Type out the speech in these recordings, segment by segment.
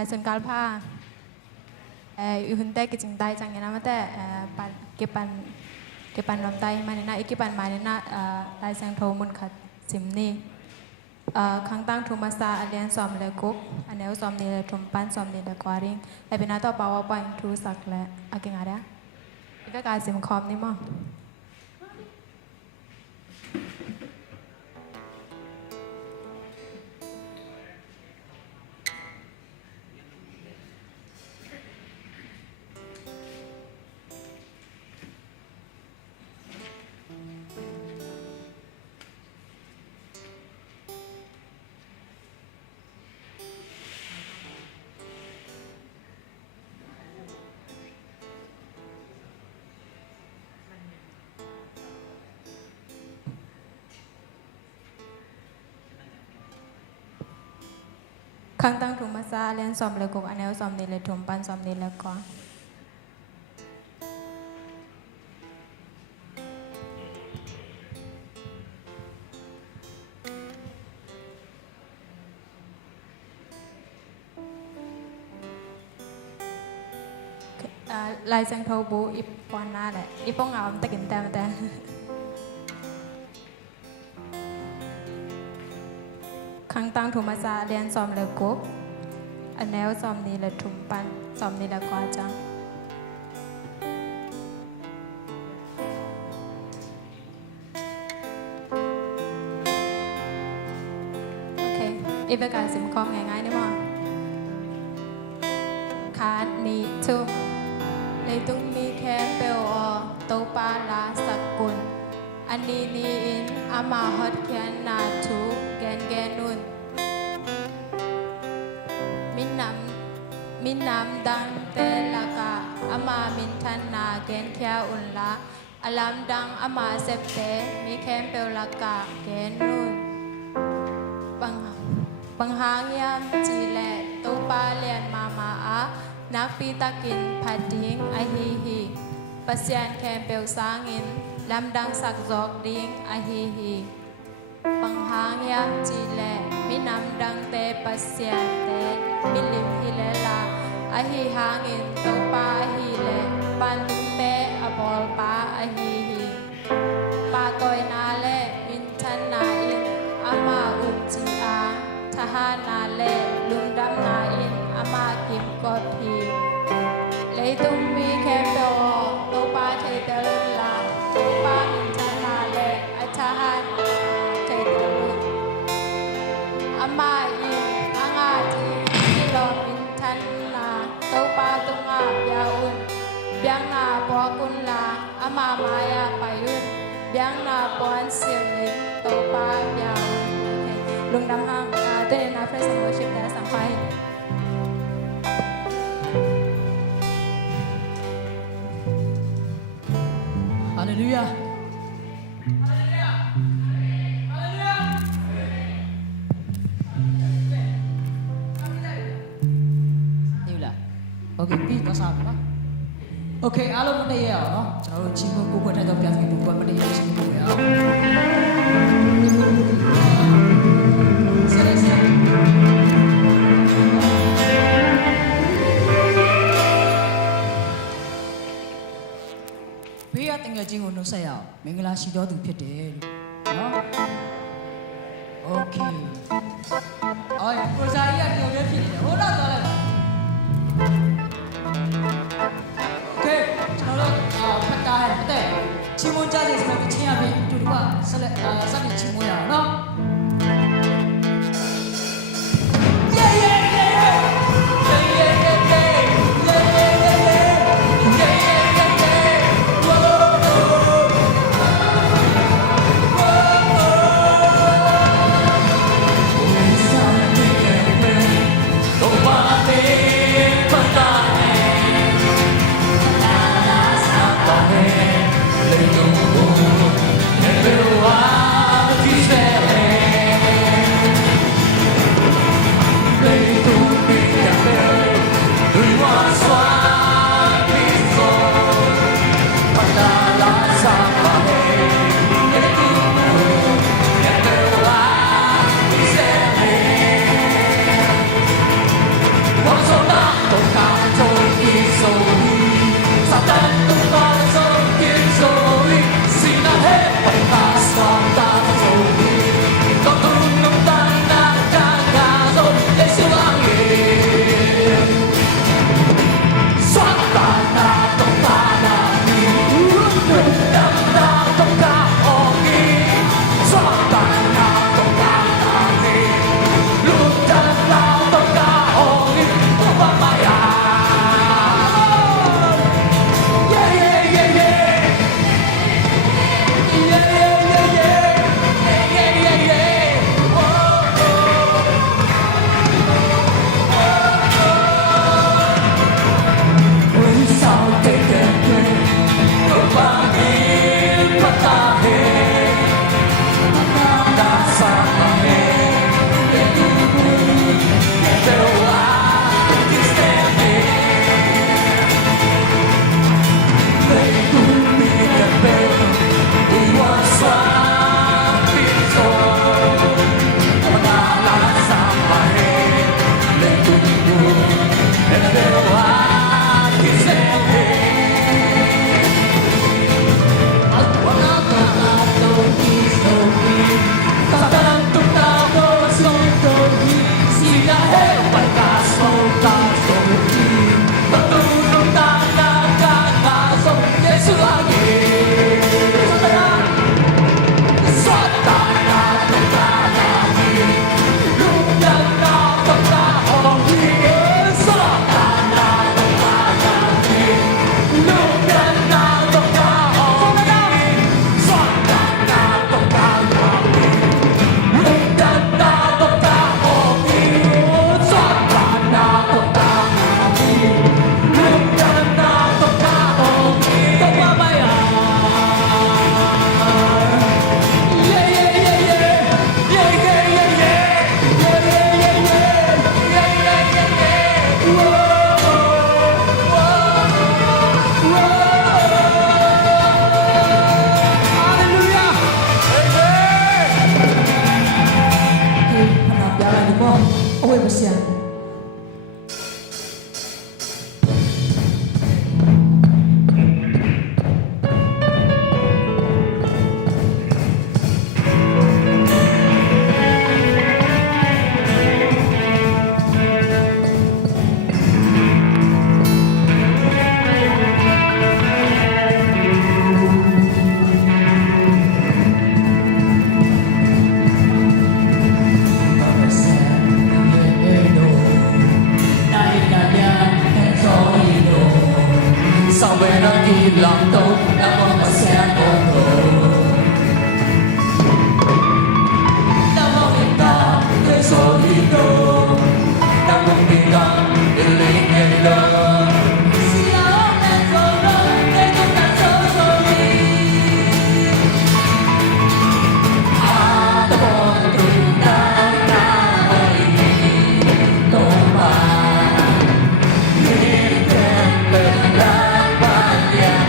Sengkalpa uhunte kicingtai cangnya nama teh kepan nomtai mana ikipan mana lai sang thomun kat simni khang tang thumasa alian som le kuk aneu som ni le thumpan som ni le kwaring ai bina to powerpoint thu sak le aking ada ika ka sim khom ni mo khang tang thumasa alian som le kuk aneu som ni le thumpan som ni le kwa lai sang thâu bu ipona le ipong ngam ta kin ta ta khang tang thumasa alian som le kuk aneu som ni le thumpan som ni le kwa chang okay อีเป็นการสิมคอมง่ายๆนี่มั้งคาดนี้ทุกในตุ้งมีแคมเปลอโตปาลาสกุลอันนี้นี่อินอามาฮอดเขียนนาทุแกนนุนมินน้ำดังเตลากาอามามินทันนาแกนแค่อุนละอลามดังอามาเซปเตมีแคมเปลลากาแกนนุนบังหางยามจีแลโตปาเลียนมาอานักปีตะกินพัดดิ้งไอฮีปัสยานแคมเปลสางินลำดังสักจอกดิ้งไอฮีปังหางยามจีแลมีน้ำดังเตปัสยานเตมิลิมฮิเลลาไอฮีหางินโตปาไอฮีเลปันตุเปอบอลปาไอฮีปาตอยนาเลวินทันนาอินอามาอุจีอาทหารนาเลลุงดำนาอินอามากิมกอดพีเลยตุ้มมีแคมเปลโตปาเทเตลลาโตปามินทันนาเลอาทหารเทเตลุนอามาอินอางาจีกิโลมินทันนาโตปาตุงอาบยาอุนเบียงนาปอกุนลาอามามายาไปยุนเบียงนาปอนเสียลิงโตปายาอุนลุงดำห้างตัวเองนะเฟรชเวอร์ชิปได้สังไปฮาเลลูยานี่แหละโอเคพี่ก็ทราบนะโอเคအားလုံးမနေရအောင်ကျွန်တော်တို့ချင်းကိုကိုထိုက်တော့ပြန်ပြီးဘူးမနေရချင်းကိုရအောင်ဆက်လက်ဘေးရတင်ငယ်ချင်းကိုနှုတ်ဆက်ရအောင်မင်္ဂလာရှိတော်သူဖြစ်တယ်လို့နော်โอเคအော်ပရိုဇာရီကဒီလိုပဲဖြစ်နေတယ်ဟိုတော့သွားလိုက်ပါโอเคကျွန်တော်တို့ဖတ်တားတဲ့ချင်းမွန်ကြတဲ့စကားကိုချင်းရပြီတူတူကဆက်လက်ချင်းမွန်ရအောင်နော်Wow lòng tốt đã có mà sẽ không đủ đã mong em ta để rồi đi đâu đã mong đi đâu để lấy ngày đâu xin lỗi em rồi đâu để chúng ta sớm rồi đi đã mong từng đau đau ấy đâu mà biết em bên đã bao nhiêu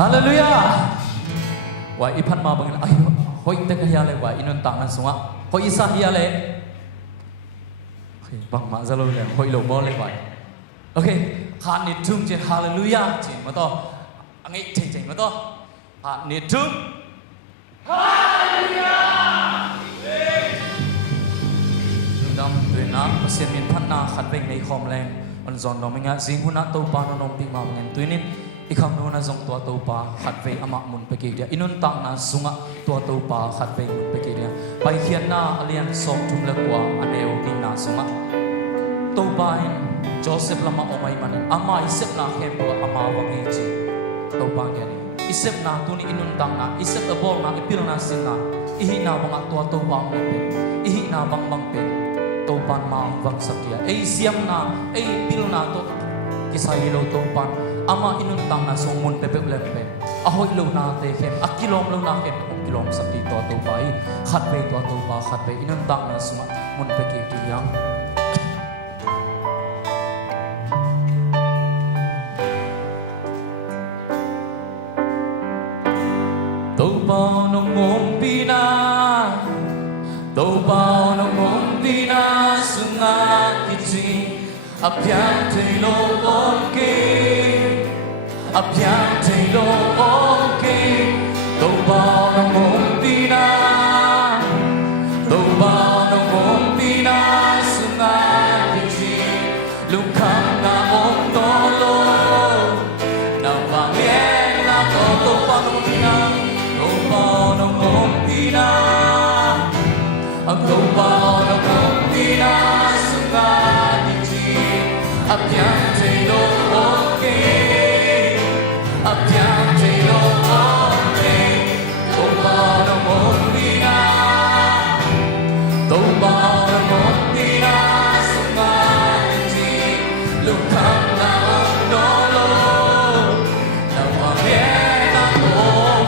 Hallelujah. Wa ipan ma bangin ayo hoi te kaya le wa inun tang na sunga hoi isa hiya le bang ma zalo le hoi lo mo le wa okay ha ni tung je hallelujah je ma to angai cheng cheng ma to ha ni tung hallelujah dam tui na pasien min phan na khat veng nei khom leng on zon no menga jing huna to pa no nom pi ma bangin tuinin ikham no na zong tua to pa khat ve ama mun pe ke dia inun ta na sunga tua to pa khat ve mun pe ke dia pai khian na alian som thum la kwa aneo ni na sunga to pa in Joseph lama omai manin ama isip na kempo ama wangi ji tau panggani isip na tuni inuntang na isip abol na ipil na sina ihi na mga tua tau pang lepin ihi na bang pen tau pan maang bang sakya siam na pil na to kisay lo tau pan ama inuntang na sumun pepe lempen ahoy lo na te kem akilom lo na kem kilom sakti to tau pai khatpe to tau pa khatpe inuntang na suma mun peke tiyang Tâu bao nông mồm pina Tâu bao nông mồm pina Sunga kiti Apiang thầy lô ok Apiang thầy lô ok Tâu bao nông mồm pina Tâu bao nông mồm pina Sunga kiti Lung khang na ôm to lô Na vang nghe na to tâu bao nông pina bao nông mồm pina câu bao nông mồm pina sunga đi chi ấp nhang thầy lô ok ấp nhang thầy lô ok câu bao nông mồm pina câu bao nông mồm pina sunga đi chi lúc khang na ôm nó lô na hoa nghe na ôm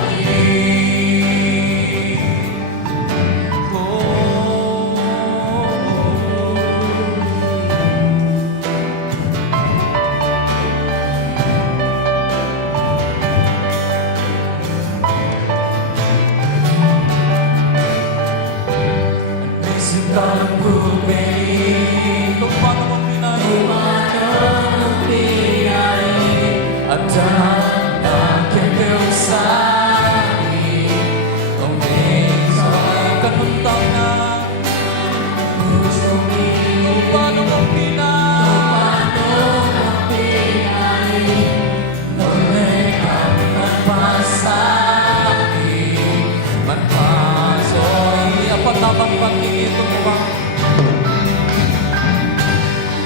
Tabang pagi itu bang,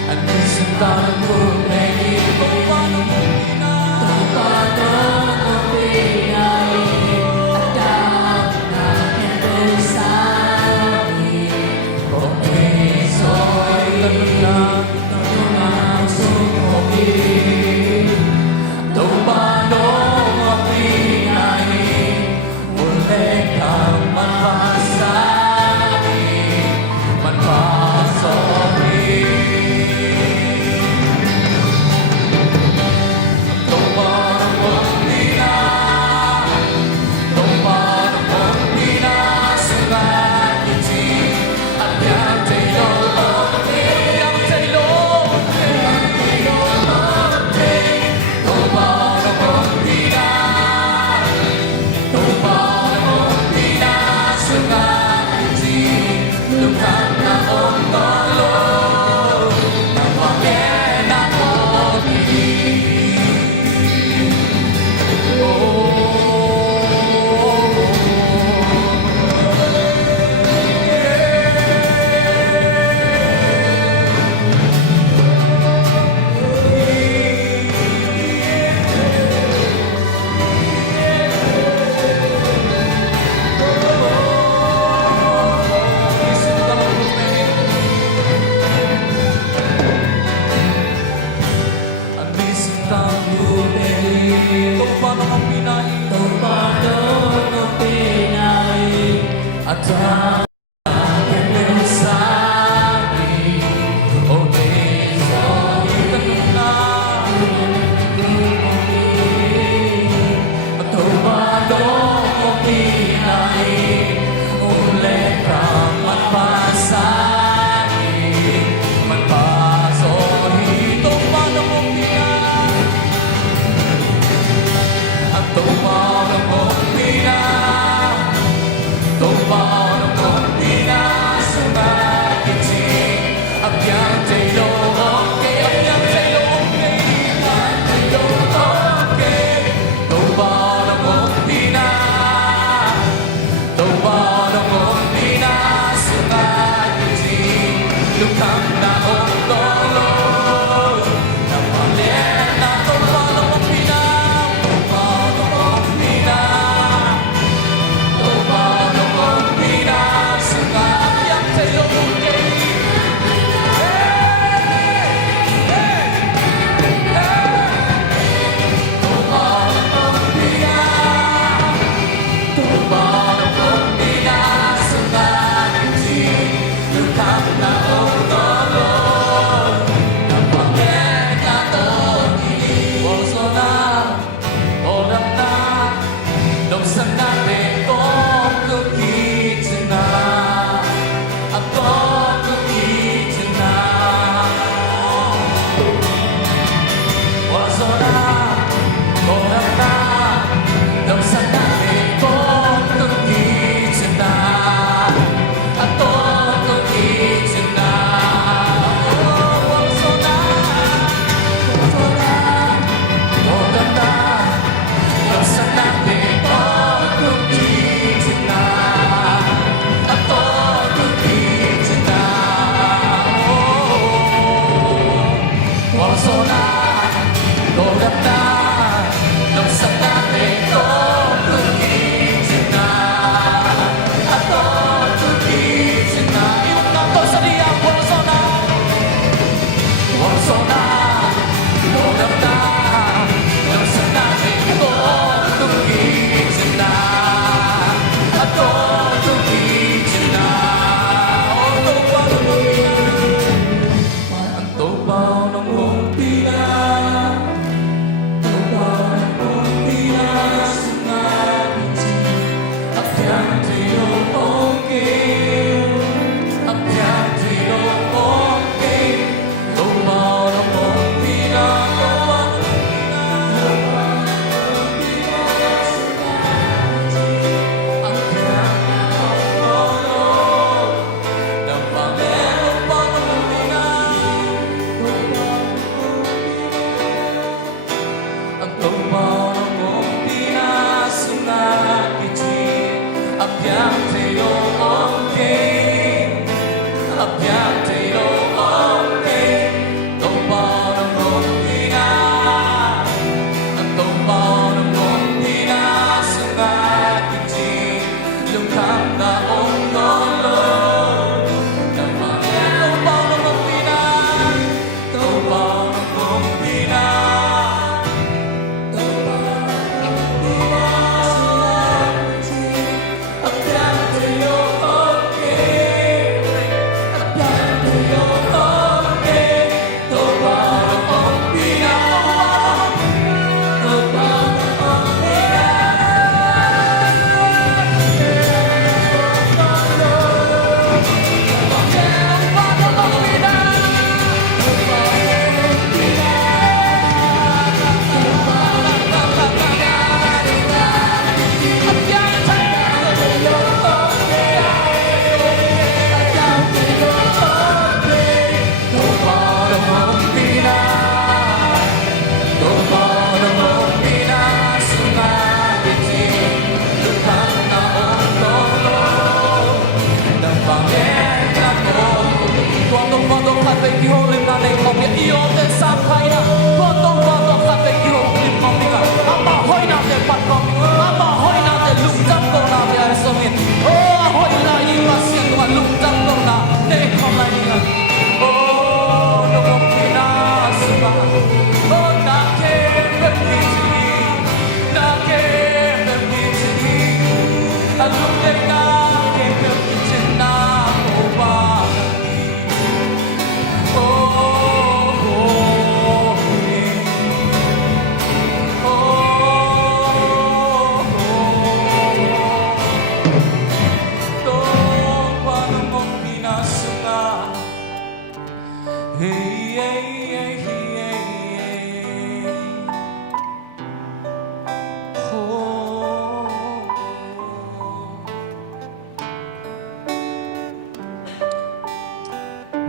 andi sentan kumeni topano kumina, topano kumina, ada nak yang bersani, kopi soy terkenal, terkenal sukopi, topano kumina, boleh kaman pasar. Tâu bao nông mồm pina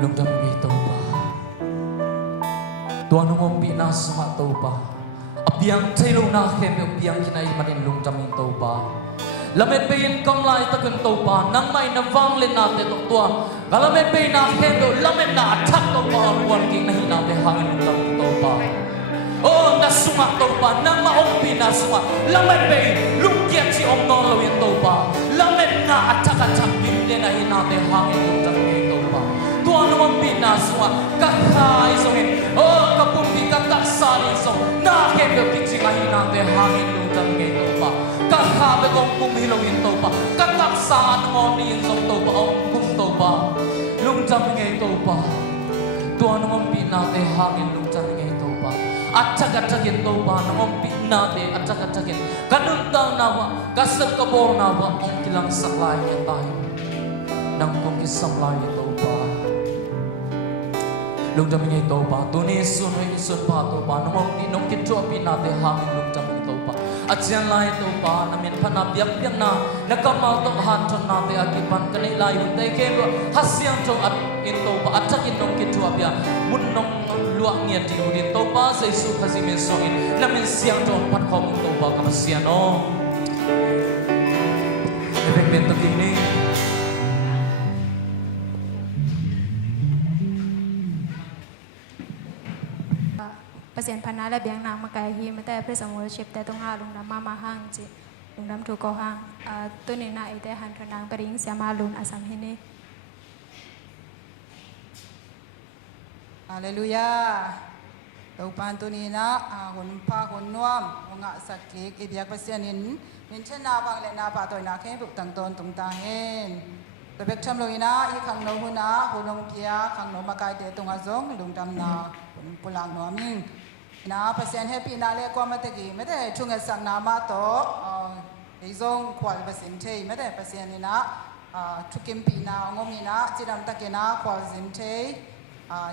lung dam ngi to pa tuan ngom bi na sma to pa apiang thelo na khem apiang kinai manin lung dam ngi to pa lamet pein kam lai takun to pa nang mai na wang le na te to tua galamet pe na khem do lamet na thak to pa wan ki nahi na te hang lung dam to pa oh na sma to pa nang ma om pi na sma lamet pe lung kia chi om no lo yen to pa lamet na athak athak kin le nahi na te hang lung dam ngi to pa tuan ngom pi na sma ka khai so hin oh ka pum pi ka tak sa ni so na khem do ki chi nahi na te hang lung dam ngi to pa ka kha be gong kum hi lo yin to pa ka tak sa ngom ni yin song to pa om kum to pa lung dam ngi to pa tuan ngom pi na te hang lung dam ngi to pa achak achak yin to pa ngom pi na te achak achak yin kanun ta na wa ka sak ka bo na wa om kilang saklai ya tai นังคงกิสัมลายโตปาลุงจำมีโตปาตัวนี้สุนให้สุนปาโตปานมองที่นกคิดชั่วปีนาเตหามิลุงจำมีโตปาอาจารย์ลายโตปานามินพนับยับยันนานักมาตกหันชนนาเตอากิปันกันในลายหุ่นเตเกมฮัสยังโตอัดอินโตปาอัจฉริยนกคิดชั่วปีมุนนงลวงเงียดีมุดิโตปาใส่สุขสิมินสงินนามินเสียงโตพัดคอมโตปากับเสียโนเป็นตะกี้นี้เปอร์เซ็นต์พันนาและเบียงนางมาไกลฮีมาแต่เพื่อสมรชิพแต่ต้องหาลุงดำมาห้างจีลุงดำถูกก็ห้างตัวนี้น่าแต่หันทนางปริงเสียมาลุนอาสัมฮินีฮาเลลูยาตัวปันตัวนี้นะหุ่นพาหุ่นนวมองค์สักกิกอีเดียกเปอร์เซ็นต์นินเช่นนาบังเลนาปาตัวนาแค่บุกตั้งตนตรงตาเห็นตัวเบกชมลอยนะอีขังโนหุนะหุ่นลงเกียขังโนมาไกเตตรงอาซงลุงดำนาหุ่นปุลังนัวมิงนะเปอร์เซ็นต์ให้ปีนาเล็กกว่าเมื่อกี้ไม่ได้ช่วงสังนามาโตไอ้ซงควอลเปอร์เซ็นต์เทไม่ได้เปอร์เซ็นต์นี่นะทุกิมปีนางงมีนะจิดำตะเกนะควอลเซ็นเท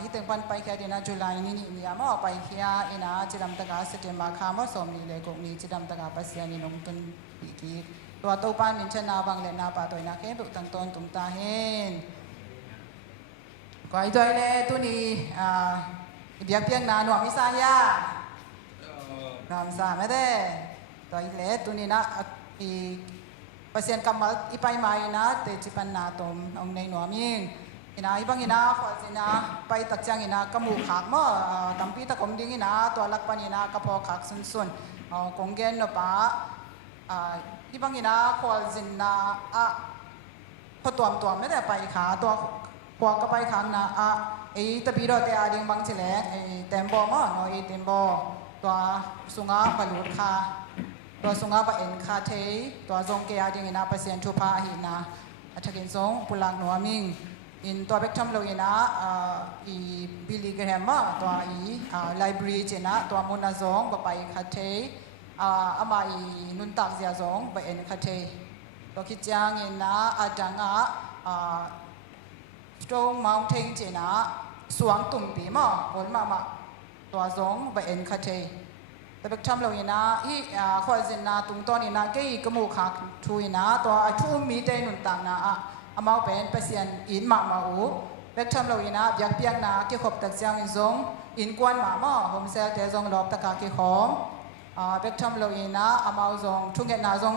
ฮิตเต็งปันไปแค่เดือนจุลายนี่นี่มาไปแค่อินะจิดำตะกาเซตมาข้ามว่าสมนี่เลยกนี้จิดำตะกาเปอร์เซ็นต์นี่น้องตุนปีกีตัวตัวปันมินชนะบางเลนาปาตัวนักเก็บตั้งต้นตุ่มตาเห็นก็ไอ้ตัวเล่ตัวนี้เบียกเพียงนาหนวมิสายานามสาไม่ได้ตัวเล่ตัวนี้นะอีเปอร์เซ็นต์กำมาอีไปมาอีนะเตจิปันนาตมองในหนวมิงอินะอีบางอินะขอสินะไปตักจังอินะกมูขากมั้งตั้มปีตะกมดิ้งอินะตัวลักปันอินะกระเพาะขากสุนกงเกนนปะอีบางอินะขอสินะพอตัวไม่ได้ไปขาตัวพวกก็ไปข้างนะไอ้ตะปีเราแต่อาดิงบางเฉลงไอ้เต็มบ่มั้งเนาะไอ้เต็มบ่ตัวสุงาบาลุดคาตัวสุงาบาเอ็นคาเทตัวจงเกียดิงอินะเปอร์เซ็นต์ทุพาหินะอัฐกินทรงปุลังนัวมิงอินตัวเบกทำเราอินะอีบิลลี่แกรมมาตัวอีไลบรารีเจนะตัวมุนาจงบาไปคาเทอามาอีนุนตักเสียจงบาเอ็นคาเทตัวคิดจังอินะอาจังStrong Mountain เจนะสวงตุ่มปีมาผลมาตัวจงไปเอ็นคาเทแต่เบกทำเราอย่างนะอีข้อเจนะตุ่มต้นนี่นะเกี่ยกมูขักทุยนะตัวทุ่มมีเตนุนต่างนะอามาเป็นเปอร์เซ็นต์อินมาอูเบกทำเราอย่างนะอยากเปียกนะเกี่ยวกับตักเสียงอินจงอินกวนมาโฮมเซลเตจงรอบตะกาเกี่ยวของเบกทำเราอย่างนะอามาจงทุ่งเงินนะจง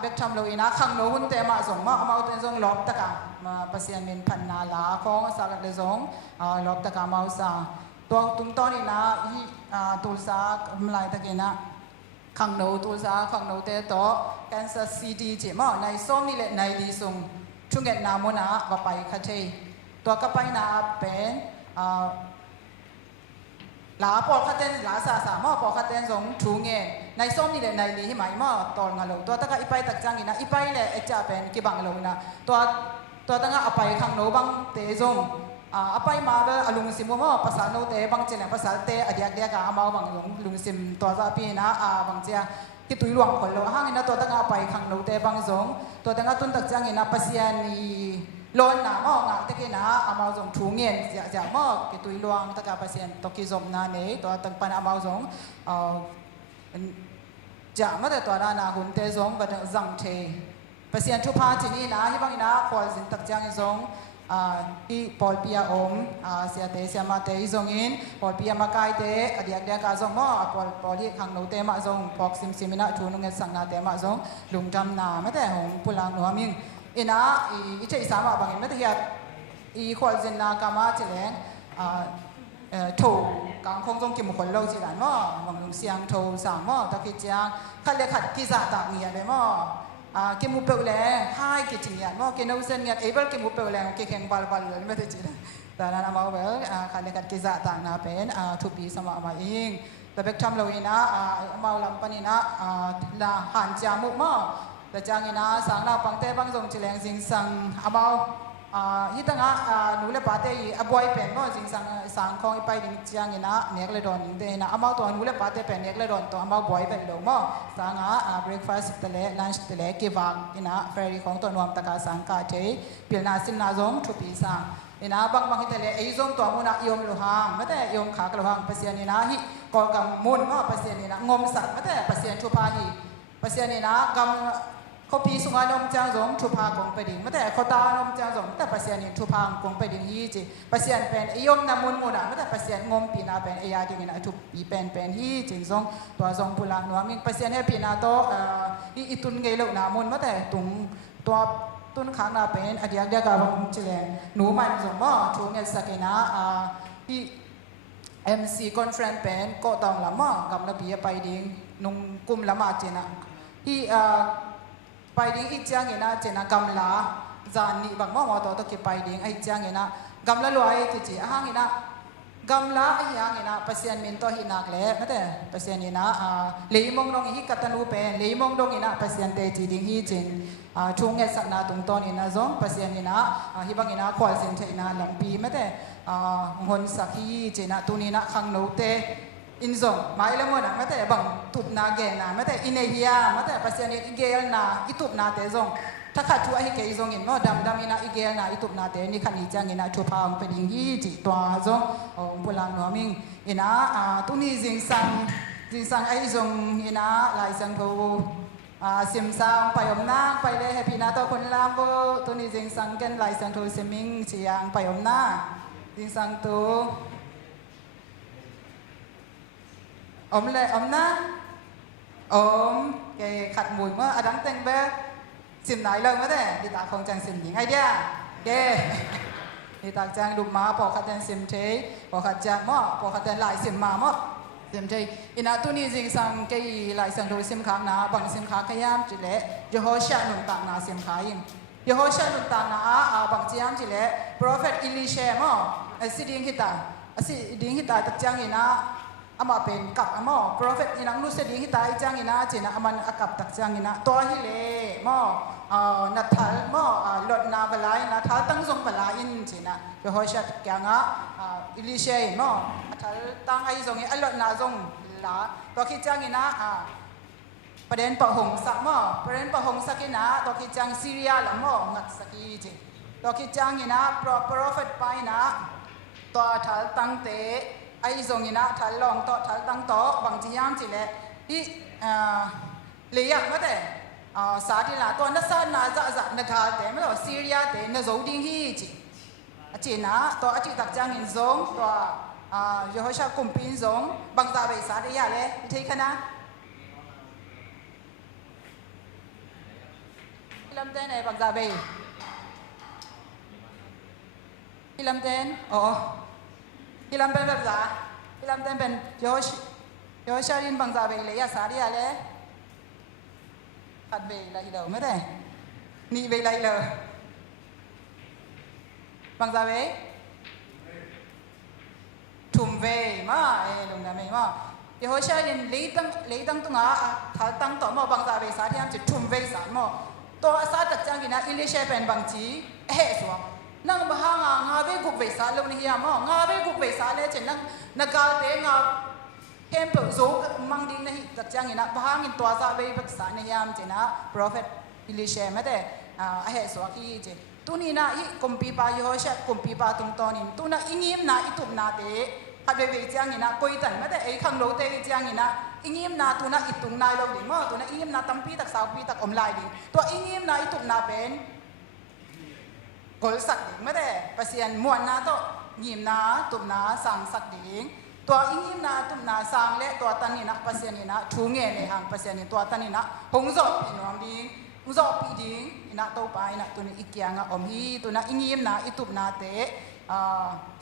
เบกทำเราอีนะขังโน้นเตมาส่งมาเอาเตจงลบตะกามาเปอร์เซ็นต์เป็นพันนาลาของสารเลจงลบตะกามาอุตสาตัวตุ้มต้นนี่นะตุลสากำไรตะกี้นะขังโน้ตุลสาขังโน้เตโตแคนซัสซิตี้เจมาในส้มนี่แหละในดีส่งช่วงเงินนามุนะว่าไปคาเทตัวก็ไปนาเป็นลาปอคัดเต้นลาสาหม้อปอคัดเต้นสงถูเงี้ยในส้มนี่แหละในลีให้หมายหม้อตอนงาลงตัวตั้งอีไปตักจังอีนะอีไปแหละจะเป็นกี่บังลงนะตัวตั้งเอาไปข้างโนบังเตะสงเอาไปมาเบอลุงซิมว่าภาษาโนเตะบังเจนภาษาเตะอเดียกกามาบังลุงซิมตัวจะปีนะบังเจียที่ตุยหลวงคนเราห้างอีนะตัวตั้งเอาไปข้างโนเตะบังสงตัวตั้งตุนตักจังอีนะภาษานีล้นหนาหม้องาตะกี้นะอามาส่งถุงเงินจะหม้อกิตุยลวงตะกาเปอร์เซ็นต์ตกิจมนาเนตัวตั้งปันอามาส่งจะมาแต่ตัวนาหุ่นเตส่งบัดจังเทเปอร์เซ็นต์ทุพาที่นี่นะที่บางนะขอสินตักจังส่งที่ปอลปียอมเสียเตเสียมาเตยส่งอินปอลปียมาไกเตอเดียกกาส่งหม้อปอลที่ขังโนเตมาส่งพอกซิมินะชูนุเงินสังนาเตมาส่งลุงจำนาไม่แต่หงปุลังหนัวมิงอินะอีเจสามบางอย่างไม่ได้อีขวดเจนนากามาเจริญถูกกางคงต้องกินคนเราจีรันมั้งบางลุงเสียงถูสามมั้งตะกี้จังขัดเลยขัดกิจต่างเงียเลยมั้งกินมุเปลแรงให้กิจเงียมั้งกินเอาเส้นเงียเอเบิลกินมุเปลแรงกินแข่งบอลเลยไม่ได้จีรันแต่นั้นมาเบลขัดเลยขัดกิจต่างน่าเป็นทุบปีสมาเองแต่เบกทำเราอีนะมาลำปนินะละหันจามุมั้งแต่จังอีนะสังเราปังเต้บังส่งเฉลียงสิงสังอาเมา ฮิตังหนูเลปาเตยอบวยเป็นมั้งจริงสังคองไปดิ่งจียงอินะเนกเลดอนเดนะอามาตัวหนูเลปาเตเป็นเนกเลดอนตัวอามาบวยเป็นดงมั้งสังbreakfast ตะเล lunch ตะเลกีวางอินะเฟรรี่ของตัวนวมตะกาสังกาเจพิลนาสินนาซงทุปีสังอินะบางฮิตะเลไอซงตัวมุนะยมลุหังไม่แต่ยมขากลุหังเปเซียนอินะฮิกอกำมุนมั้งเปเซียนอินะงมสัตไม่แต่เปเซียนชุพาฮิเปเซียนอินะกำเขาปีสุงานมจางสงชุพากงไปดิ่งไม่แต่เขาตานมจางสงแต่ปัสยานิชุพากงไปดิ่งฮีจีปัสยานเป็นยมนามุนมุนะไม่แต่ปัสยานงมปีนาเป็นยาดิ่งนะชุบปีเป็นฮีจิงสงตัวสงปุลังนัวมิงปัสยานให้ปีนาโตอีตุนเกลูนามุนไม่แต่ตุงตัวตุนขางนาเป็นอดียกเดียกาบงเจริญหนูมันสงบ่ชูเงินสักนะอี MC conference เป็นก็ต้องละมั่งกับระเบียไปดิ่งนุ่งกุมละมาเจนะอีไปดิ้งอีจ้างเงินนะเจนะกำลาจานนี่บางมั่งว่าตัวตัวเก็บไปดิ้งไอ้จ้างเงินนะกำลาลอยที่จีอ่างเงินนะกำลาไอ้ยังเงินนะเปอร์เซ็นต์มินตัวหินักเล่ไม่แต่เปอร์เซ็นต์เงินนะเลยมองดงอีกัตนูเป็นเลยมองดงเงินนะเปอร์เซ็นต์เตจีดิ้งฮีจินช่วงเงินสักนาตรงต้นเงินนะซงเปอร์เซ็นต์เงินนะฮิบังเงินนะควอลเซนเทนะลำปีไม่แต่คนสักฮีเจนะตัวนี้นะขังโนเตอินซงหมายละมั้งนะไม่แต่บังตุบนาเกนะไม่แต่อินเฮียไม่แต่ภาษาเนี่ยอิเกลนะอิตุบนาเตซงถ้าขัดชัวให้เกยซงอินเนาะดำอินะอิเกลนะอิตุบนาเตนี่ขันอีจังอินะชัวพาวเป็นยิงฮีจิตัวซงบุลังนัวมิงอินะตุนี่จิงสังไอซงอินะลายสังโกซิมซังไปอมนางไปเลยแฮปปี้นาตัวคนลามโบตุนี่จิงสังกันลายสังโทซิมิงเชียงไปอมนาจิงสังตัวอมเลยอมนะอมเกขัดหมุนเมื่ออดังเต็งเบสิมไหนเลยไม่ได้ดิตาคงจังสิมหญิงไอเดียเกดิตาจังดุมาพอขัดเต็นสิมเทพอขัดจังมั่พอขัดเต็นหลายสิมมามั่สิมเทอินาตุนีจิงสังเกยหลายสังโดยสิมขางนาบางสิมขาขยามจิเละยโฮชาหนุนต่างนาสิมขายิงยโฮชาหนุนต่างนาบางจียามจิเละ prophet Elisha มั่สิดิ้งหิตาสิดิ้งหิตาตักจังอินาอามาเป็นกับอามาโปรเฟตอินังนุสดิ้งฮิตาอิจังอินาเจนะอามันอากับตักจังอินาตัวฮิเลมั่นัทธัลมั่หลดนาบลายนัทธัลตั้งทรงบลายอินเจนะเดี๋ยวเขาชัดแกงอิลิเชยมั่นัทธัลตั้งไอทรงอินหลดนาทรงลาตัวคิดจังอินาประเด็นปะหงสักมั่ประเด็นปะหงสักอินาตัวคิดจังซีเรียละมั่งัดสักอีเจตัวคิดจังอินาโปรเฟตไปนะตัวทัลตั้งเตไอ้ทรงนี้นะทัลลองโตทัลตั้งโตบางทียามจีเล่ที่เลี้ยงไม่แต่สาธิตละตัวนักศึกษาจะนักการแต่ไม่รู้ซีเรียแต่นักสู้ดิ้งฮีจีจีนะตัวอาทิตย์ตักจังหินทรงตัวยโฮชากุมพินทรงบางตาไปสาธิตเลยที่ขณะที่ลำเต้นไหนบางตาไปที่ลำเต้นอ๋อที่ลำเป็นแบบไหนที่ลำเป็นโยชารินบางจาเบลเลยสาดีอะไรขัดเบลเลยเดียวไม่ได้นี่เบลเลยเลยบางจาเบทุ่มเบมาลงน้ำไม่มาโยชารินเลยตั้งตัวถ้าตั้งตัวมาบางจาเบสาดีอันจะทุ่มเบสามมาตัวสาดักจังกินอิลิเชเป็นบางทีสวงนั่งบ้างงาเบกุกเบสาลงนี่ยามงาเบกุกเบสาเลยเช่นนั่งกาเตงาเทมเปิลโซมังดิ้งนี่ตัดจังอินะบ้างอินตัวซาเบบักษานี่ยามเช่นนะ prophet อิลิเชไม่ได้สวงที่เจตัวนี้นะอีกุมปีปายโฮเชกุมปีปาตุงตอนินตัวน่ะอิงิมนะอิตุมนาเตฮัดเบเบจังอินะคุยตันไม่ได้ขังโลเตจังอินะอิงิมนาตัวน่ะอิตุงนายเราดิมั้งตัวน่ะอิงิมนาตั้มปีตักสาวปีตักอมลายดิตัวอิงิมนาอิตุมนาเป็นกอลสักดิ่งไม่ได้ภาษาม้วนนาโตยิมนาตุมนาสังสักดิ่งตัวอิงิมนาตุมนาสังเละตัวตันนี่นะภาษานี่นะชูเงี้ยเลยหางภาษานี่ตัวตันนี่นะหงจบพี่น้องดิ่งหงจบพี่ดิ่งนะโตไปนะตัวนี้อีกอย่างอ่ะอมฮีตัวนะอิงิมนาอิตุมนาเต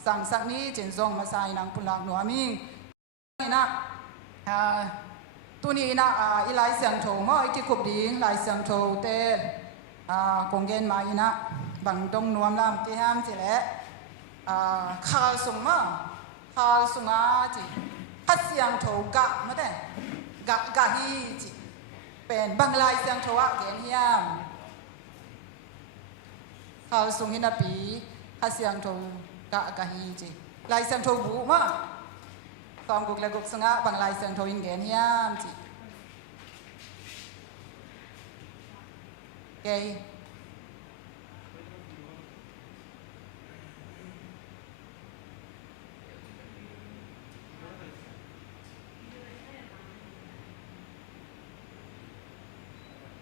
สังสักนี้เจนซงมาใส่นางพุลักหนัวมิงนี่นะตัวนี้นะอีไลเสียงโถมั้งอีที่ขุบดิ่งไลเสียงโถเตกงเกนมาอีนะบางตรงนวมลำที่ห้ามจีแหละข้าวสุงมั้งข้าวสุงอาจีฮัดเสียงโถกะไม่ได้กะฮีจีเป็นบางลายเสียงโถอะเกนเฮียม เขาส่งหินาปีข้าเสียงโทกะกะฮีจีลายเสียงโทบุมาตอมกุกและกุกสงะบางลายเสียงโทอินเกนยามจีเกย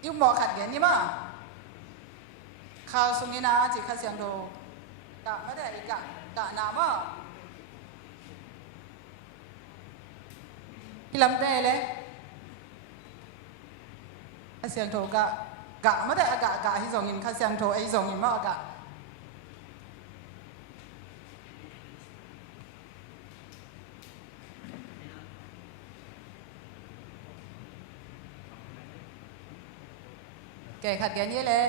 ยุ่งหมอขัดเกนนี่มาข้าวสุงินาจีข้าเสียงโทกะไม่ได้กะนามาพี่ลำเต้เลยข้าเสียงโทกะไม่ได้กะที่ส่งยินข้าเสียงโทไอ้ส่งยินมากะแกขัดแกนี้เลย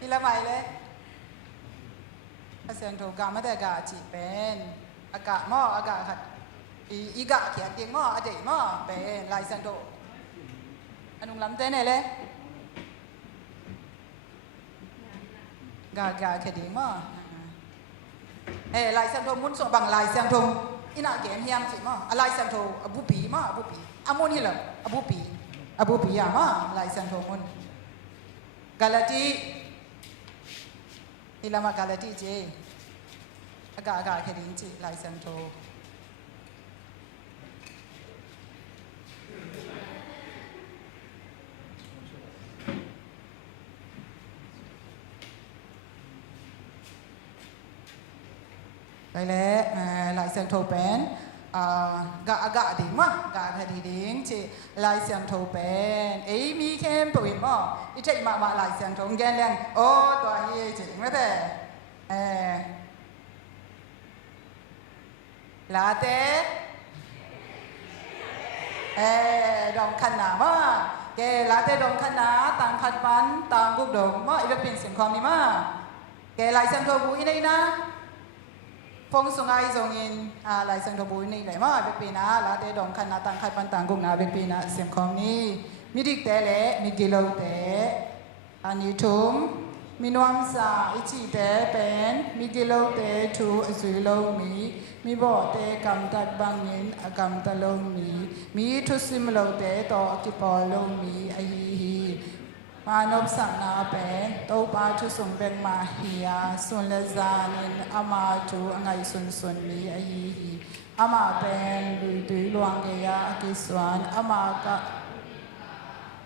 พี่ละไม่เลยข้าเสียงโทกะไม่ได้กะจีเป็นอากาศหม้ออากาศขัดอีกะเขียนเตียงหม้ออเดยหม้อเป็นลายเสียงโทอันนุ่งลำเต้นเลยกะเขียนเตียงหม้อลายเสียงโทมุนส่งบังลายเสียงโทอินาเกนเฮียมสิหม้อลายเสียงโทอบุปีหม้ออบุปีอามุนี่แหละอบุปีอะหม้อลายเสียงโทมุนกาลาตีอิลามากาลาตีเจอากาศแค่ดิ้งจีลายเสียงโทไปแล้วลายเสียงโทเป็นกะดิ้งมั้งกะแค่ดิ้งจีลายเสียงโทเป็นมีเข้มปุ๋ยมั้งอีเจ้ามาลายเสียงโทแกนแรงโอ้ตัวเฮียจีไม่ได้ลาเต้ดองขันหนามาแกลาเต้ดองขันหนาต่างขัดปันต่างกุกดงมาอีกเป็นเสียงความนี่มาแกลายเสียงโทบุอีนี่นะฟงสงไอสงอินลายเสียงโทบุอีนี่เลยมาอีกเป็นนะลาเต้ดองขันหนาต่างขัดปันต่างกุกนาอีกเป็นนะเสียงความนี่มิดิกเตเลมิกิโลเตอันนี้ทุ่มมีนวมสาอิจิเตเป็นมิกิโลเตทูอสุโลมีบ่เตกำตัดบางยินอกำตะลงมีทุสิมโลเตต่อกิปอลงมีไอฮีมานบสังนาเป็นโตปาทุสงเป็นมาฮียาสุนเลซานินอามาจูไงสุนมีไอฮีอามาเป็นดุยลวงเกียกิสวานอามากะ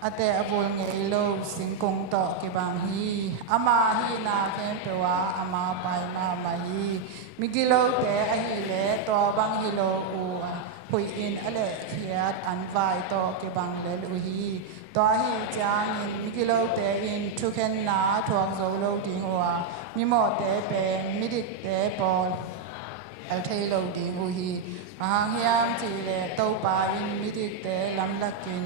อาเตอบุลเงยโลสิงคงต่อกิบังฮีอามาฮีนาเข็มเปวาอามาไปมาฮีมิกิโลเตอฮีเลตัวบังฮิโลอูพุยอินอเลเขียดอันไวต่อกิบังเลลุฮีตัวฮีจางอินมิกิโลเตอินทุเคนนาทวงโซโลดิหัวมิโมเตเป็นมิดิเตปอลเอลเทโลดิหูฮีมหางยามจีเลโตปาอินมิดิเตลำลักกิน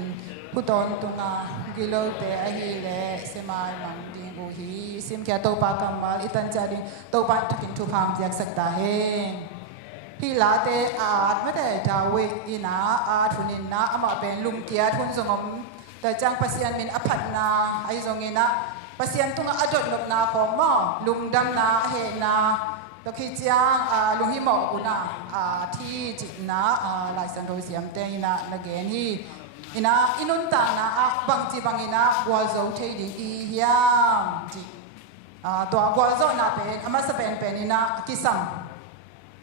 ผู้ตนตุงากิโลเตอฮีเลเสมายมังดิงบูฮีซิมแค่โตปากำบาลอิตันจาดิโตปาทักินทุพามเจียกสักตาเฮงพี่ลาเตอาดไม่ได้ดาวิอีนาอาทุนินนะอามาเป็นลุมเกียทุนสงมแต่จังปัสยันมินอภัตนาไอซงินะปัสยันตุงอดดลกนาของมอลุมดำนาเฮนาตะกี้จางลุงฮิมอกุนาที่จินาลายสันโดเสียมเตยนะนักเกนี่อินาอินุนตานะบางจีบางอินะบัวโซเทดิอียามจีตัวบัวโซน่าเป็นอามาสเป็นอินะกิสัม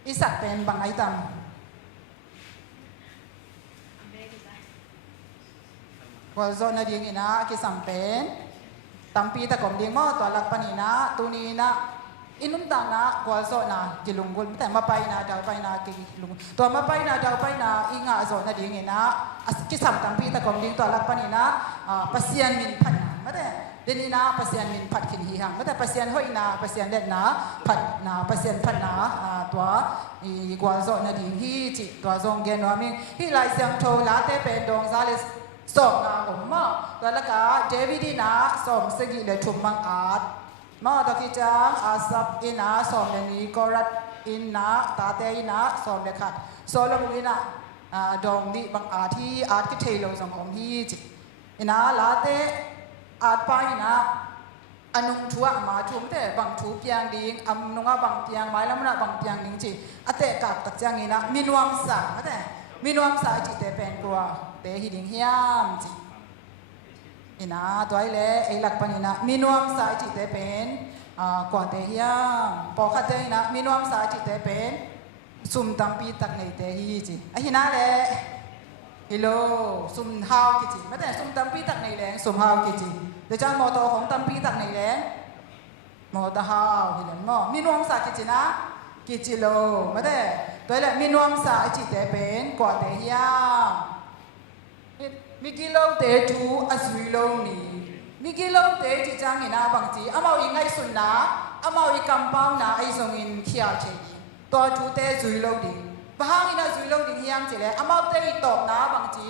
อิสักเป็นบางไอตัมบัวโซน่าดีอินะกิสัมเป็นตัมปีตะกอมดีงมอตัวหลักปนินะตุนีนะอินุนตานะบัวโซน่ากิลุงกุลแต่มาไปนะดาวไปนะกิลุงตัวมาไปนะดาวไปนะอิงาโซน่าดีอินะกิสัมตัมปีตะกอมดีตัวหลักปนินะปัสยันมินพันไม่ได้เดนินาปัสยันมินพัดขินฮีหังไม่ได้ปัสยันห้อยนาปัสยันเด็ดนาพัดนาปัสยันพัดนาตัวอีกว่าโซน่าดีฮีจิตัวซงเกนวามิฮีไลเซียงโทลาเตเป็นดงซาเลสส่งนาอมมาตัวละกาเดวิดีนาส่งสกิเลทุมมังอาดมาตะกิจางอาซับอินาส่งเดนีกอรัตอินาตาเตอินาส่งเดขัดโซโลมุอินาดองนี่บางอาที่อาร์ตกิเทโลส่งของฮีจิ อินาลาเตอาดไปนะอนุชัวมาชุมแต่บางชูเปียงดิ้งอำนงบางเปียงไม้แล้วมันบางเปียงดิ้งจีอเตกับตักจังอินะมินวมสาแต่มินวมสาจีเตเป็นกลัวเตหิดิ้งเฮียมจีอินาตัวไอ้เล่ไอ้หลักปันอินะมินวมสาจีเตเป็นกว่าเตเฮียมพอขัดเตอินะมินวมสาจีเตเป็นซุ่มตัมปีตักในเตฮีจีไอ้หินะเล่ฮัลโหลซุ่มฮาวกิจิไม่แต่ซุ่มตัมปีตักในแรงซุ่มฮาวกิจิเดี๋ยวจ้างมอตอของตัมปีตักในแรงมอตอฮาวเห็นมั้ยมีนวมสากิจินะกิจิโลไม่แต่ตัวแหละมีนวมสาจิเตเป็นกว่าเตเฮียมีกิโลเตจูอสุยโลนี่มีกิโลเตจิจ้างอินะบางทีอามาอีไงสุนนะอามาอีกำปาวนะไอซงอินเขียวเชยตัวจูเตสุยโลดีบางอินะสุยโลดีเฮียมจิเลยอามาเตอีตอบนะบางที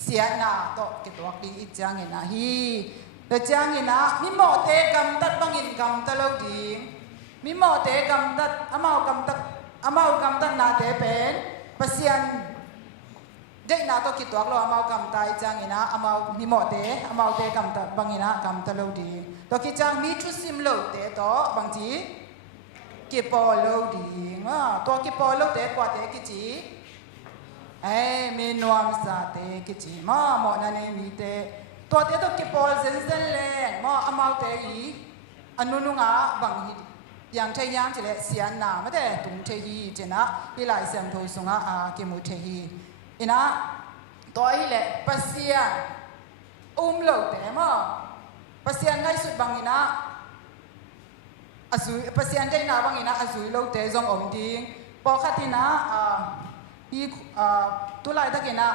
เสียนะตอบกิตัวดีอีจ้างอินะฮีแต่จ้างอินะมีหมอเตกำตัดบางอินกำตะโลดีมีหมอเตกำตัดอามากำตัดอามากำตัดนาเตเป็นปัสยันเด็กนาตัวกิตัวเราอามากำตายจ้างอินะอามามีหมอเตอามาเตกำตัดบางอินะกำตะโลดีตัวกิจ้างมีชุดซิมโลเตต่อบางทีกิปอโลดีตัวกิปอโลเตกว่าเตกิจีมีนวมสาเตกิจิหมอนั่นเองมีเตตัวเตตัวกิปอลเซนเซนเลนอามาเตอีอนุนุงะบางฮิยังเทียมจิเลเสียนาไม่ได้ตุงเทียเจนะอีหลายเสียงโทสุงะกิมุเทียอินะตัวอีเล่ปัสยาโลเตปัสยาไงสุดบางอินะอสุปัสยาได้นาบางอินะอสุโลเตจงอมดิงพอขัดที่นะอีตุลาตะกินะ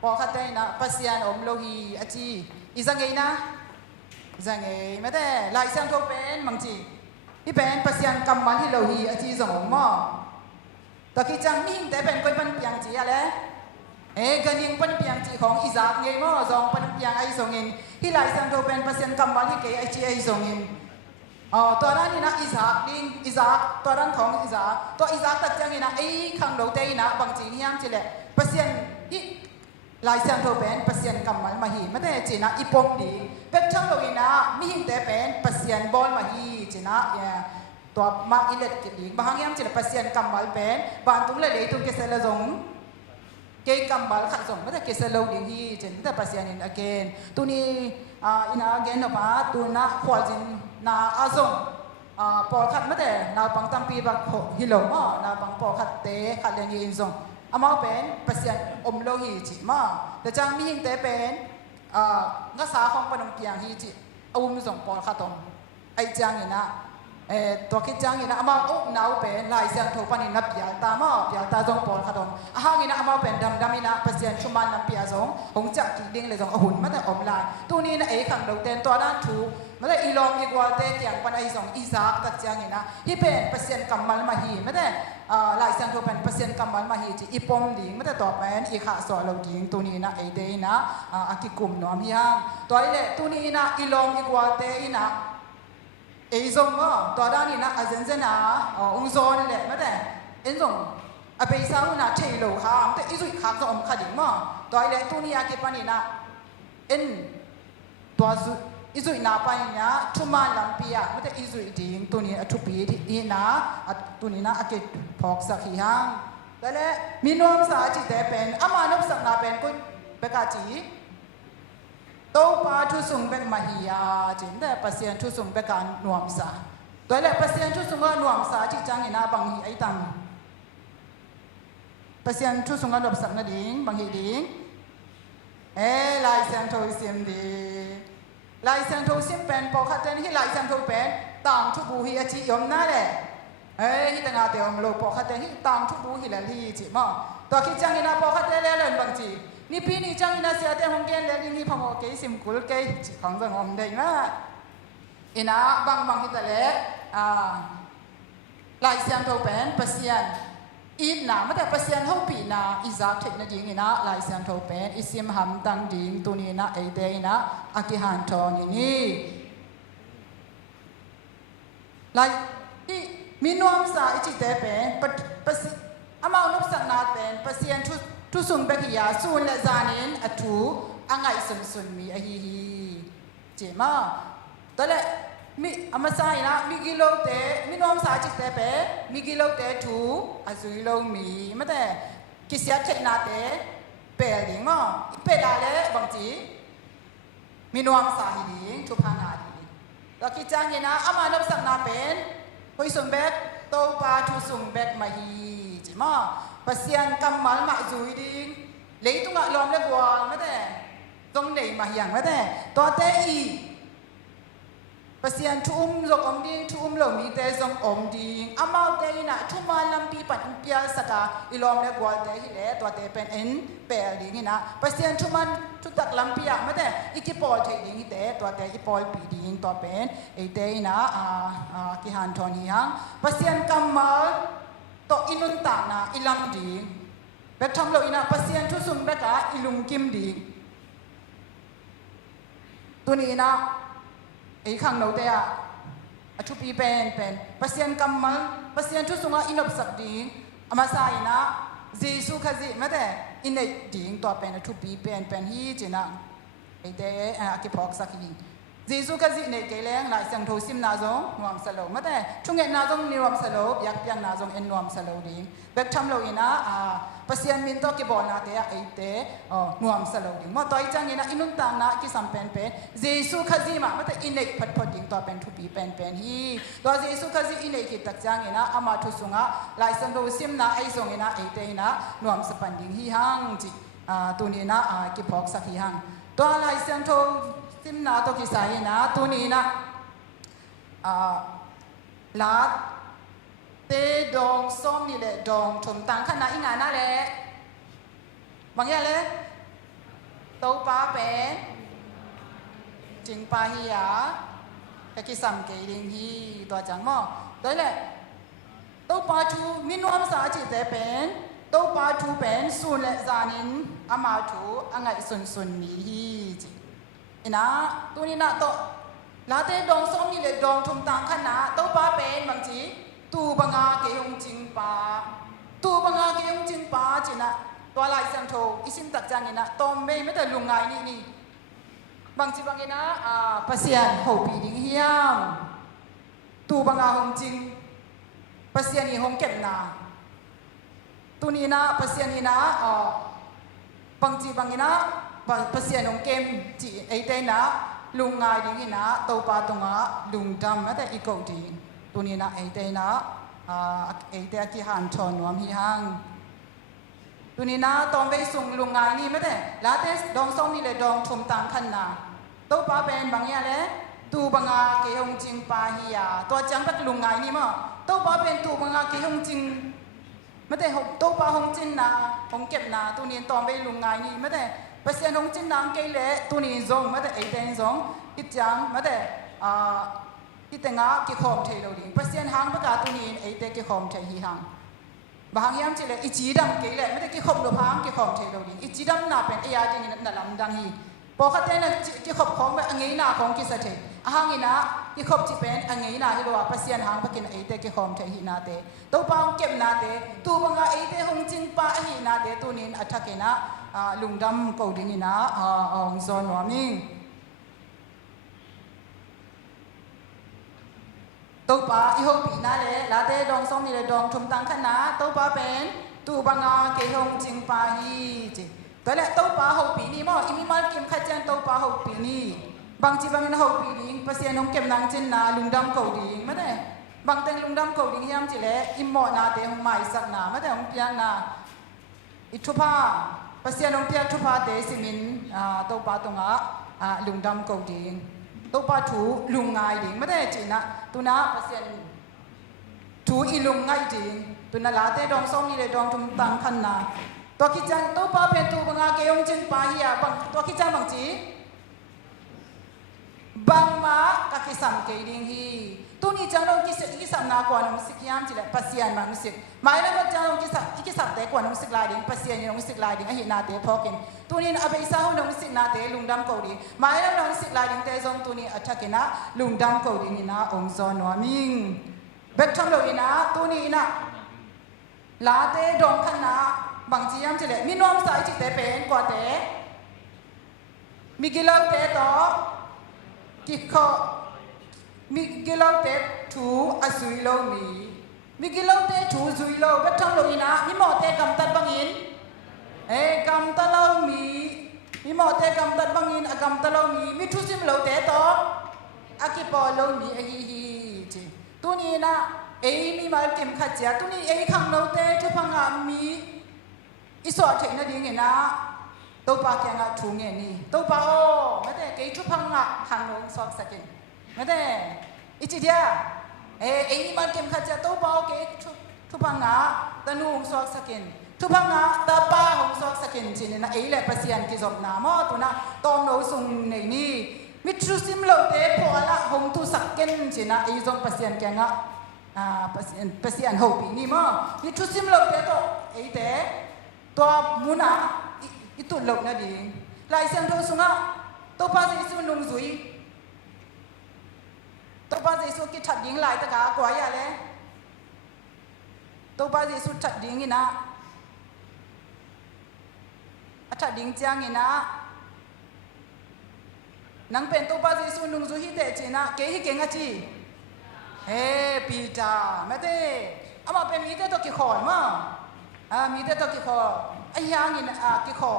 พอขัดได้นะปัสยาอมโลฮีอจีอีสังเกนะสังเกไม่ได้หลายเสียงโทเป็นบางทีที่เป็นปัสยันกำมันที่เราฮีอาจีสมองมั่วตะกี้จังมิ่งแต่เป็นคนปันเปียงจีอะไรกันยิงปันเปียงจีของอิสากไงมั่วสองปันเปียงไอส่งอินที่หลายสังโตเป็นปัสยันกำมันที่เกไอจีไอส่งอินตัวนั้นนี่นะอิสากดิงอิสากตัวนั้นของอิสากตัวอิสากตัดจังนี่นะไอขังโดเตยนะบางจีนี่ยังจีแหละปัสยันที่หลายสังโตเป็นปัสยันกำมันมาฮีไม่ได้จีนะอีปงดีเป็นช่างเราอินะมิหินแต่เป็นปัสยันบอลมาฮีจีนะตัวมาอิเล็กกิดีบางอย่างจีนะปัสยันกำมันเป็นบางตุ้งเลยเลยตุ้งเกษตรจงเกี่ยกำมันขัดส่งไม่ได้เกษตรเราดีฮีจีนแต่ปัสยันอินอเกนตัวนี้อินะอเกนนะป้าตัวน่ะขวาจินน่ะอาซงปอขัดไม่ได้น่ะปังตั้มปีบักฮิโลมาน่ะปังปอขัดเตะขัดเลียนยินซงอามาเป็นปัสยันอมโลฮีจีมาแต่จังมิหินแต่เป็นงักษาของปนมเปียงฮีจิอาวุธส่งปอลขัดตรงไอจังอินะตัวคิดจังอินะอามาอุกนาวเป็นลายเสียงถูกปนินับยาตามาเปียตาส่งปอลขัดตรงอาหางอินะอามาเป็นดำอินะปัสยันชุมันนับเปียส่งหงจักกีดิ้งเลยส่งหุ่นไม่ได้อมลายตัวนี้นะขังดาวเต็นตัวนั้นถูกไม่ได้อีลองอีกว่าเตะเกี่ยงปนไอส่งอีสากตัดจังอินะที่เป็นปัสยันกำมันมาฮีไม่ได้ลายเสียงถูกเป็นปัสยันกำมันมาฮีจิอีปมดิ้งไม่ได้ตอบเป็นอีขาสอเราดิ้งตัวนี้นะไอเดนะอากิกุมน้อมฮิฮังตัวนี้แหละตัวนี้นะอีลองอีกว่าเตะอินะไอส่งก็ตัวด้านนี้นะอาเซนเซนะองโซนี่แหละไม่ได้เอ็นส่งอาไปสาวนะเชยโลข้ามแต่อีสุยข้ามส่งอมขัดดิ้งมั้งตัวนี้แหละตัวนี้อากิปนี่นะเอ็นตัวสุอิสุยนาไปเนี่ยชุมันลำเปียไม่ได้อิสุยดิ้งตัวนี้ทุปีที่นะตัวนี้นะอากิพอกสักหิฮังแต่ละมีนวมสาจิแต่เป็นอามานุสักนาเป็นกุเบกาจีโตปาทุสุงเบกมาฮิยาจินแต่ปัสยันทุสุงเบกันนวมสาตัวละปัสยันทุสุงว่านวมสาจิจังอินาบังฮิไอตังปัสยันทุสุงว่านวมสักนาดิ้งบังฮิดิ้งลายเซนโทซิมดีลายเซนโทซิมเป็นพอขัดเจนที่ลายเซนโทเป็นต่างทุบูฮิอาจิยมน่าแหละฮิตงาเตียวมโลพอขัดเจนที่ต่างทุบูฮิละลีจิมั้งตัวคิดจังอินาพอขัดเจนเล่นบางจีนี่ปีนี้จังอินาเสียแต่หงเกนเล่นนี่พงโอเคซิมกุลเกยของจังอมได้นะอินาบางฮิตเล่ลายเซนโทเป็นปัสยันอีน่ะไม่แต่ปัสยันเขาปีน่ะอิจาเทคนิคนี้นะลายเสียงโทเป็นอิซิมฮัมตังดิ้งตัวนี้นะไอเดย์นะอากิฮันทอนี่ลายที่มีนวมสายจิตเตเป็นปัสอามาอุนุสังนาเป็นปัสยันทุสุนเบกิยาสุนและจานินอัตุ อังไงสุนมีฮีเจมาตอนแรกมีอามาใส่นะมีกิโลเตมีน้องสาวจิตเตเปมีกิโลเตทูอาซุยโลมีไม่แต่กิเสียเทนาเตเปลิงมั้งเปลาเล่บางทีมีน้องสาวฮีดิงทุพานาดีตอนกิจางเงินะอามาลบสักนาเป็นหอยสุนเบ็ดโตปาทุสุนเบ็ดมาฮีเจมาปัสยันกำมัลมาซุยดิงเลยตุงะลอมเล็กวางไม่แต่ตรงไหนมาอย่างไม่แต่ตัวเตอีปัสยันทุ่มลงอมดิงทุ่มลงมีเตจงอมดิงอามาเตยนะทุ่มมาลำปีปัดเปียสกาอีลอมเล็กวางเตยเล่ตัวเตเป็นเอ็นเปลดิงนะปัสยันทุ่มมันทุกตักลำปีอะไม่แต่อีกิปอลเทดิงเตตัวเตอีปอลปีดิงตัวเป็นไอเตยนะกิฮันทอนียังปัสยันกำมัลตัวอินุนตานะอีลำดิงเบ็ดทำเราอีนะปัสยันทุสุนเบกะอีลุงกิมดิงตัวนี้นะไอ้ข้างโน้ตอะทุบอีเป็นปัสยันกำมันปัสยันทุสุงะอินอบสักดิ่งอามาใส่นะเจสุขจิไม่แต่อินเนดิ่งตัวเป็นทุบอีเป็นฮีจีนะไอ้เด็กกิพอกสักฮีเจสุขจิในเกล้งหลายสังโทซิมนาจงนวมสโลไม่แต่ช่วงเงินนาจงนวมสโลยักยังนาจงเอ็นนวมสโลดิ่งเบ็กทำเราอีนะปัสยันมินโตกิบอลนาเตะไอเตะนวมสโลดิ่งมอตัวอีจังอีนะอินุนตังนะกิสัมเป็นเจสุขจิมาไม่แต่อินเนพัดดิ่งตัวเป็นทุบอีเป็นฮีตัวเจสุขจิอินเนกิตักจังอีนะอามาทุสุงะหลายสังโทซิมนาไอจงอีนะไอเตะอีนะนวมสปันดิ่งฮีฮังจีตัวนี้นะกิพอกสักฮีฮังตัวหลายสังโทซิมนาตัวกิสายนะตัวนี้นะลาเตดองส้มนี่แหละดองชมตังขนาดอีงานนั่นแหละบางอย่างเลยโตปาเป็นจิงปาฮียาตะกิสัมเกลิงฮีตัวจังมอตัวแหละโตปาทูมินวมสาจิตแต่เป็นโตปาทูเป็นสุนและจานินอามาทูอังไงสุนมีฮีจิเอ็นะตัวนี้นะโตลาเตดองส้มนี่เลยดองชมตังขนาดโตปาเป็นบางทีตูบังอาเกยงจิงปาตูบังอาเกยงจิงปาจีนะตัวลายสังโทอิสินตักจังนี่นะตอมไม่แต่ลุงไงนี่บางทีบางทีนะปัสยันหปีดิ่งเฮียมตูบังอาหงจิงปัสยันนี่หงเก็บนาตัวนี้นะปัสยันนี่นะบางทีบางทีนะปัสยันหงเก็มจีไอเตนะลุงไงดิ่งนี่นะโตปาตงะลุงดำไม่แต่อีกดิ่งตัวนี้นะไอเตนะไอเตกิหันชอนวมฮีฮังตัวนี้นะตอนไปส่งลุงงานนี่ไม่ได้แล้วแต่ดองส่งนี่เลยดองชมตังขันนาตัวป้าเป็นบางอย่างเลยตัวบางอาเกี่ยงจริงป้าฮียาตัวจังเป็นลุงงานนี่มั้งตัวป้าเป็นตัวบางอาเกี่ยงจริงไม่ได้ตัวป้าหงจินนะหงเก็บนาตัวนี้ตอนไปลุงงานนี่ไม่ได้เปอร์เซ็นต์หงจินนางเกลี่ยตัวนี้ส่งไม่ได้ไอเตนส่งกิจังไม่ได้ที่แต่งงานกิขอมเทโลดิเปอร์เซ็นต์หางประกาศตัวนี้ไอเตกิขอมเทฮีหางบางอย่างจีเลยอีจีดังเกลี่ยไม่ได้กิขอมโลพังกิขอมเทโลดิอีจีดังน่าเป็นเอียจีนี่นั่นลำดังฮีพอเขาเต้นกิขอบของแบบอังเงยนาของกิสเทหางอีน่ะกิขอบจีเป็นอังเงยนาที่บอกว่าเปอร์เซ็นต์หางประกินไอเตกิขอมเทฮีนาเตตัวปังเก็บนาเตตัวบางไอเตหงจิงป้าฮีนาเตตัวนี้อัฐกินะลุงดำกูดิ้งนะองซอนวามิงตัวป้าอีหงปีนั่นเลยลาเต้ดองส้มนี่เลยดองชมตังขนาตัวป้าเป็นตัวบางเกยหงจิงป้าฮีจิตัวแหละตัวป้าหงปีนี่มั้งอีมีมาเก็บขัดจังตัวป้าหงปีนี่บางทีบางทีหงปีดิ้งเปอร์เซ็นต์หงเก็บนางจินนาลุงดำกูดิ้งไม่ได้บางแต่ลุงดำกูดิ้งยามจิเลยอิมหมอนาเตหงไม่สักนาไม่ได้หงเปียนาอิทุพาเปอร์เซ็นต์หงเปียทุพาเตสิมินตัวป้าตรงลุงดำกูดิ้งตัวป้าถูลุงไงดิ้งไม่ได้จีนะตัวน่ะเปอร์เซ็นต์ถูอีลุงไงดิ้งตัวน่ะลาเต้ดองส้มนี่เลยดองทุมตังขันนาตัวคิดจังตัวป้าเป็นตัวบางเกยงจิงป้าเฮียบางตัวคิดจังบางจีบางมากักกิสัมเกยดิ้งฮีตัวนี้จังเรากิสัมนากว่าน้องสิกยามจีเลยปัสยันมานุสิกหมายแล้วว่าจังเรากิสัมแต่กว่าน้องสิกลายดิ้งปัสยันน้องสิกลายดิ้งไอเห็นนาเตพอกินตัวนี้เอาไปสาวน้องสิกนาเตลุงดำกูดิ้งหมายแล้วน้องสิกลายดิ้งเตจงตัวนี้อัฐกินะลุงดำกูดิ้งนี่นะองซอนวามิงเบ็ดทำเราอีนะตัวนี้นะลาเตดองขันนาบางจียามจีเลยมีน้องสายจิตเตเป็นกว่าเต มีกิโลเตต่อกิขอมีกิโลเตถูอสุยโลมีกิโลเตถูสุยโลก็ทำโลอีนะมีหมอเตกำตัดบังอินกำตัดโลมีหมอเตกำตัดบังอินกำตัดโลมีทุสิมโลเตต่ออากิปอโลมีฮีจีตัวนี้นะมีมาเก็มขัดเจ้าตัวนี้ขังโลเตทุพังอามีอิสระเทนดีเงี้ยนะตัวปากยังอ่ะถูงเงี้ยนี่ตัวปากโอ้ไม่ได้เกี่ยทุพังอ่ะขังโลสอกสักกินไม่ได้อิจิเดียมีมาเก็มขัดเจ้าตัวปากเกี่ยทุพังอ่ะตะนูงสอกสักกินทุพังอ่ะตาป้าหงสอกสักกินจีนี่นะแหละภาษาอังกฤษจบน้ำตัวน่ะตอมโนซุงนี่มิตรซิมโลเตพอละหงทุสักกินจีน่ะจงภาษาอังกฤษอ่ะภาษาอังกฤษนี่มั้งมิตรซิมโลเตตัวเตตัวมุนาitu lok na di lai sang tho sunga to pa jesu nung zui to pa jesu ki that ding lai ta ka kwa ya le to pa jesu that ding ina a that ding chang ina nang pen to pa jesu nung zui hi te china ke hi ke nga chi pita ma te ama pen mi te to ki khol maมีแต่ตัวกี่ข้อไอ้ยางนี่นะกี่ข้อ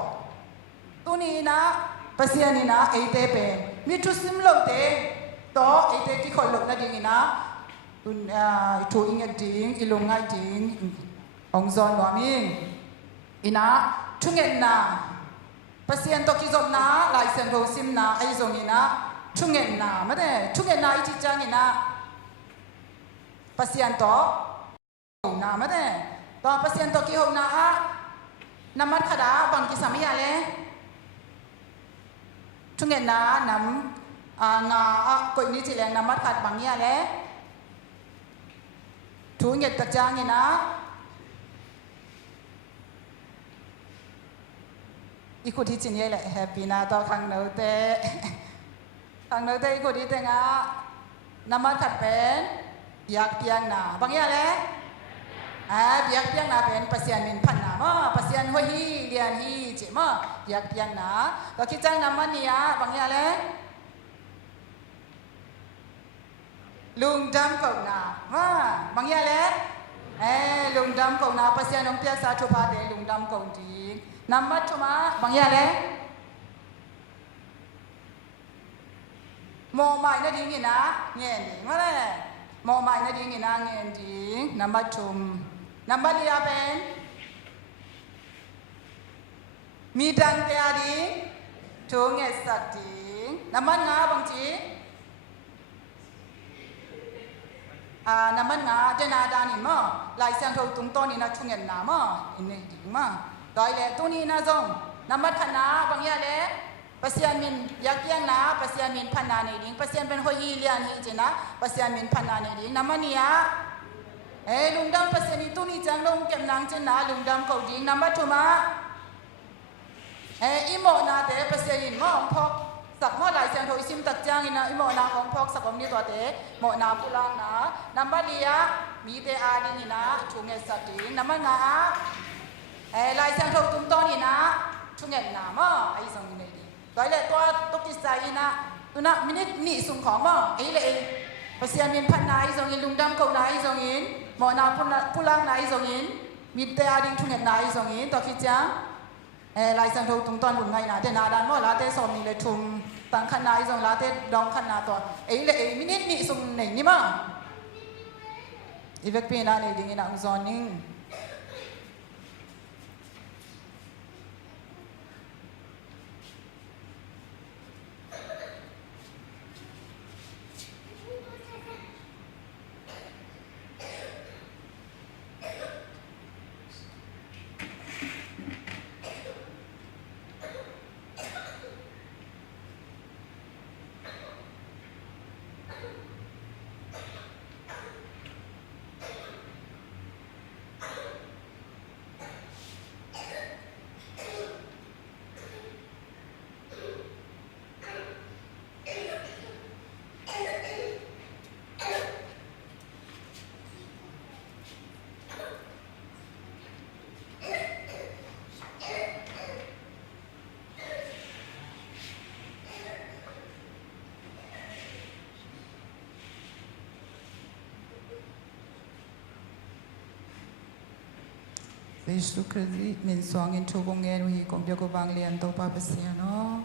ตัวนี้นะภาษานี่นะเอเตเป็นมีทุสิมโลเตต่อเอเตกี่ข้อโลนะดิ่งนะตุนทูอิงดิ่งอิลงไงดิ่งองซอนวามิงอินะทุเงินนะภาษาตัวกี่จบนะลายเส้นโรซิมนะไอ้ตรงนี้นะทุเงินนะไม่ได้ทุเงินนะอีจิจังนี่นะภาษาตัวนะไม่ได้ตอนเปอร์เซ็นต์ตัวกี่หกนะน้ำมันขดาบังกิสามีอะไรช่วงเงินนะน้ำงาก๋วยนี้จีแรงน้ำมันขัดบังเนี่ยอะไรช่วงเงินตะจางเนี่ยนะอีกคนที่จีนี่แหละแฮปปี้นะต่อครั้งนู้นแต่ครั้งนู้นแต่อีกคนที่แต่งน้ำมันขัดเป็นอยากเพียงนะบังเนี่ยอะไรเบียกเพียงนาเป็นภาษามินพันนามาภาษาหัวฮีเรียนฮีเจมาเบียกเพียงนาก็คิดจังน้ำมันนี่บางอย่างเลยลุงดำกงนามาบางอย่างเลยลุงดำกงนาภาษาหนองเปียสาชุพาเดลุงดำกงดีน้ำมันชุมาบางอย่างเลยมองไม่น่าดีงี้นะเงี้ยดีมาเลยมองไม่น่าดีงี้นะเงี้ยดีน้ำมันชุมน้ำมันเลียเป็นมีดังเตียดีช่วงเงสักดีน้ำมันงาบางทีน้ำมันงาเจนาดานี่มั้งลายเส้นทงตรงต้นนี่นะช่วงเงินน้ำมั้งอินนี่ดีมั้งต่อยเลยตัวนี้นะจงน้ำมันขนาบางอย่างเลยภาษามินอยากยังนะภาษามินพันนานี่ดิ้งภาษาเป็นหัวฮีเลียนฮีเจนะภาษามินพันนานี่ดิ้งน้ำมันนี่ลุงดำภาษานี่ตัวนี้จังลงเก็บนางเจนะลุงดำเขาดิ้งน้ำมันถูกมั้ยอีโมนาเตภาษาอินมองพกสักเมื่อไหร่เสียงโทรซิมตักจ้างอินะอีโมนาของพกสักวันนี้ตัวเตโมนาพูลังนะน้ำมันเลียมีเตอาดิ้งอินะช่วงเงสักดิ้งน้ำมันงาไหลเสียงโทรตุ้มต้นอินะช่วงเงน้ำมั้งไอ้สองนี่ดีต่อยเลยตัวตุกิสายอินะตัวน่ะมินินี่ส่งของมั้งไอ้เลยภาษามินพันนายสองอินลุงดำเขานายสองอินโมนาพูลังนายสองอินมีเตอาดิ้งช่วงเงนายสองอินตัวคิดจังลายเส้นโทรตุ้มต้นบุญไงนะเดนาดันว่าลาเต้สอมีเลยทุ่มตั้งขนาดอีสองลาเต้ดองขนาดตัวเลยมินินี่ส่งไหนนี่มั้งอีเวกปีน่ะนี่ดิ้งอินะอุซอนิง Yesus Kristus min suangin tubungen wi kom jago bang lian to pa pasiano.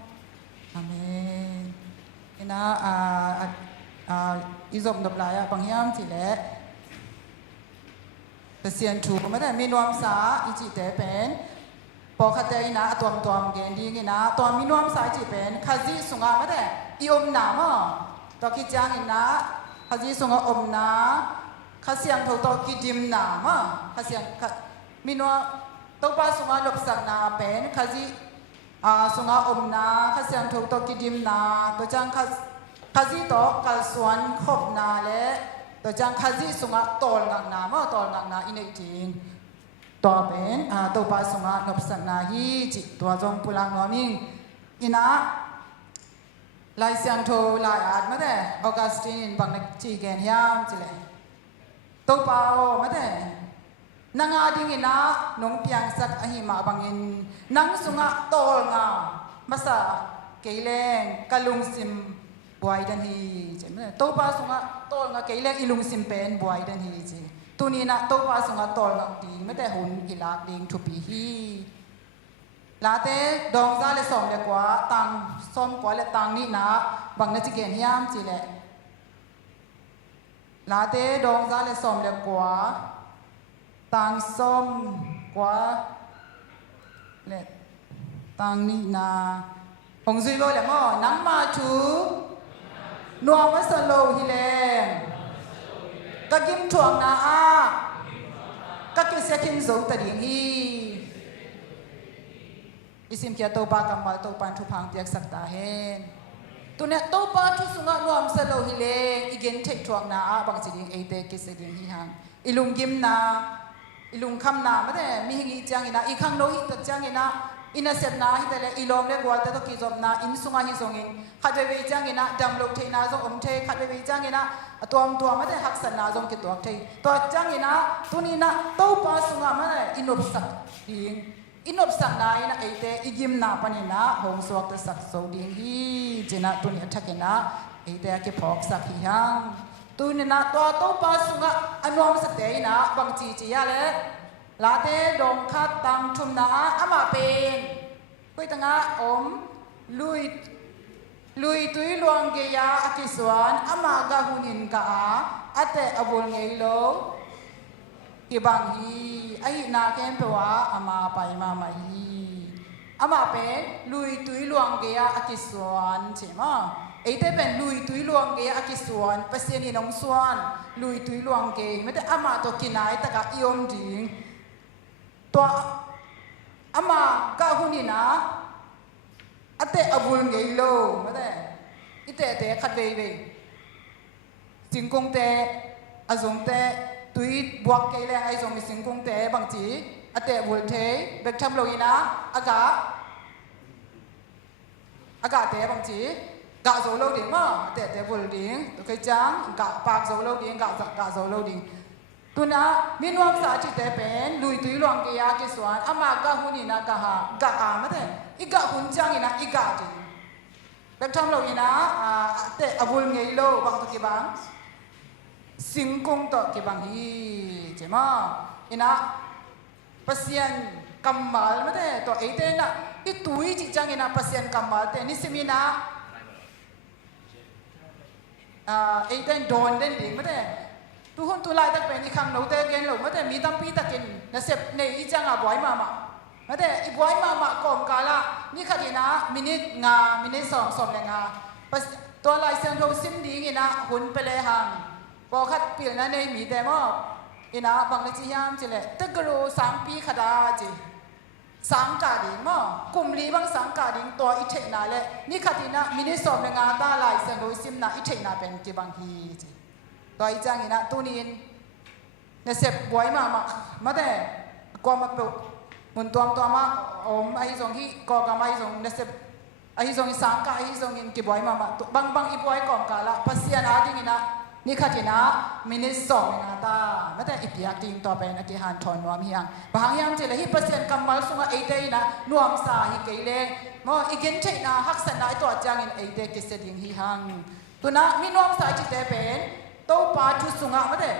Amen. Ina izom dop laya panghyam ti le. Pasian tu ma da min wam sa ichi te pen. Pok kate ina tuam gen ding ina tuam min wam sa ichi pen khazi sunga ma da iom na mo. To ki jang ina khazi sunga om na khasiang tho to ki dim na ma khasiang minwa to pa sunga lop sak na pen khazi sunga om na khasiang tho to ki dim na to jang khazi to kal swan khop na le to jang khazi sunga tol ngak na ma tol ngak na inei ting to pen to pa sunga lop sak na hi chi to jong pulang no ming ina lai siang tho lai at ma de Augustine bang na chi gen hiam chi le to pa o ma de nanga ding ina nong piang sak ahima bangin nang sunga tol nga masa keileng kalung sim buai dan hi chemne to pa sunga tol nga keileng ilung sim pen buai dan hi chi tuni na to pa sunga tol nga ding me te hun ilak ding thu pi hi la te dong za le som le kwa tang som kwa le tang ni na bang na chi gen hiam chi le la te dong za le som le kwa tang som quá lệ tang ni na hồng duy vô là mò nắng ma chú nuông mất sờ lô hi lem các kim chuồng na các kim xe kim dấu tờ điện hi isim kia tô ba kamal tô pan thu phang tiak sak ta hen tu ne tô ba thu sunga nuông sờ lô hi le igen thek chuồng na bang chi ding ate ki se ding hi hang ilung gim na ilung kham na ma de mi hingi chang ina I khang no hi ta chang ina ina set na hi tele ilom le gwal ta to ki job na in sunga hi zongin khat ve chang ina dam lok the na zong om the khat ve chang ina tuam ma de hak san na zong ki tuak the to chang ina tuni na to pa sunga ma de inop sak ding inop sak na ina ate igim na panina hong suak ta sak so ding hi jena tuni athakena ate ke phok sak hi hang tu ni na to pa sunga anom sa te na bang chi ya le la te dong khat tang thum na ama pen koi tanga om lui tui luang ge ya akiswan ama ga hunin ka ate abul ngei lo ki bang hi ai na ken pe wa ama pai ma ma hi ama pen lui tui luang ge ya akiswan che ma ate pen lui tui luang ge akisuan pasien ni nong suan lui tui luang ge mete ama to kinai ta ka iom ding to ama ka hunina ate abul ngei lo mate ite te khat ve singkong te azong te tui buak ke le ai zong singkong te bang chi ate abul the bek tham lo ina aga te bang chi gạ dấu lâu đến mà tệ bùn đến tôi cái trắng gạ bạc dấu lâu đến gạ dấu lâu đến tôi na min wam sa chỉ tệ pen lùi túi loang kia cái xoan ama gạ hun ina gạ mà thế ít gạ hun trắng ina ít gạ thì bên trong lâu ina tệ abul ngei lâu bằng tôi cái bang sinh công tôi cái bang hi chứ mà ina pasien kamal mà thế tôi ấy thế na ít túi chỉ trắng ina pasien kamal thế ni semina ấy tên đồn đến đỉnh mất đấy, tu hôn tu lại tất cả những khang nấu tê gen lẩu mất đấy, mi tâm pi tất kinh, nó xếp này ít chăng bói mà mất đấy, ít bói mà còm cả là, ni khát gì na, minute sòng lên ngà, pasตัวลายเสียงโทซิมดีงี้นะหุ่นไปเลยห่างพอคัดเปลี่ยนนะในมีแต่มอบอีนะบางในจียามจีเลยตึกกรู3 ปีขดาจี3 กาดิ่งมั้งกลุ่มลีบาง3 กาดิ่งตัวอิเทนาเลยนี่ขัดนะมินิสอบในงานตาลายเสียงโทซิมนะอิเทนาเป็นกี่บางทีจีตัวอีจังงี้นะตัวนี้เนี่ยเสพบวยมาแต่กว่ามาเปิดมุนตัวมาอมไอ้ตรงที่ก่อกับไอ้ตรงเนี่ยเสพไอ้ตรง3 กาไอ้ตรงนี้กี่บวยมาบางอีบวยก่อนกาละภาษาอาดิ่งนะนี่ขัดนะมินิสองงาตาไม่แต่อีกอย่างดิ่งต่อไปนะที่หันถอนนวมเฮียงบางอย่างเจริญฮิปเซียนกำมัลสุงไอเดย์นะนวมสาฮิเกเลมออีกเงินเชนะฮักษณะตัวจางอินไอเดย์กิเสดิ่งฮิฮังตัวนะมีนวมสาจิตเตเป็นโตปาชุสุงะไม่แต่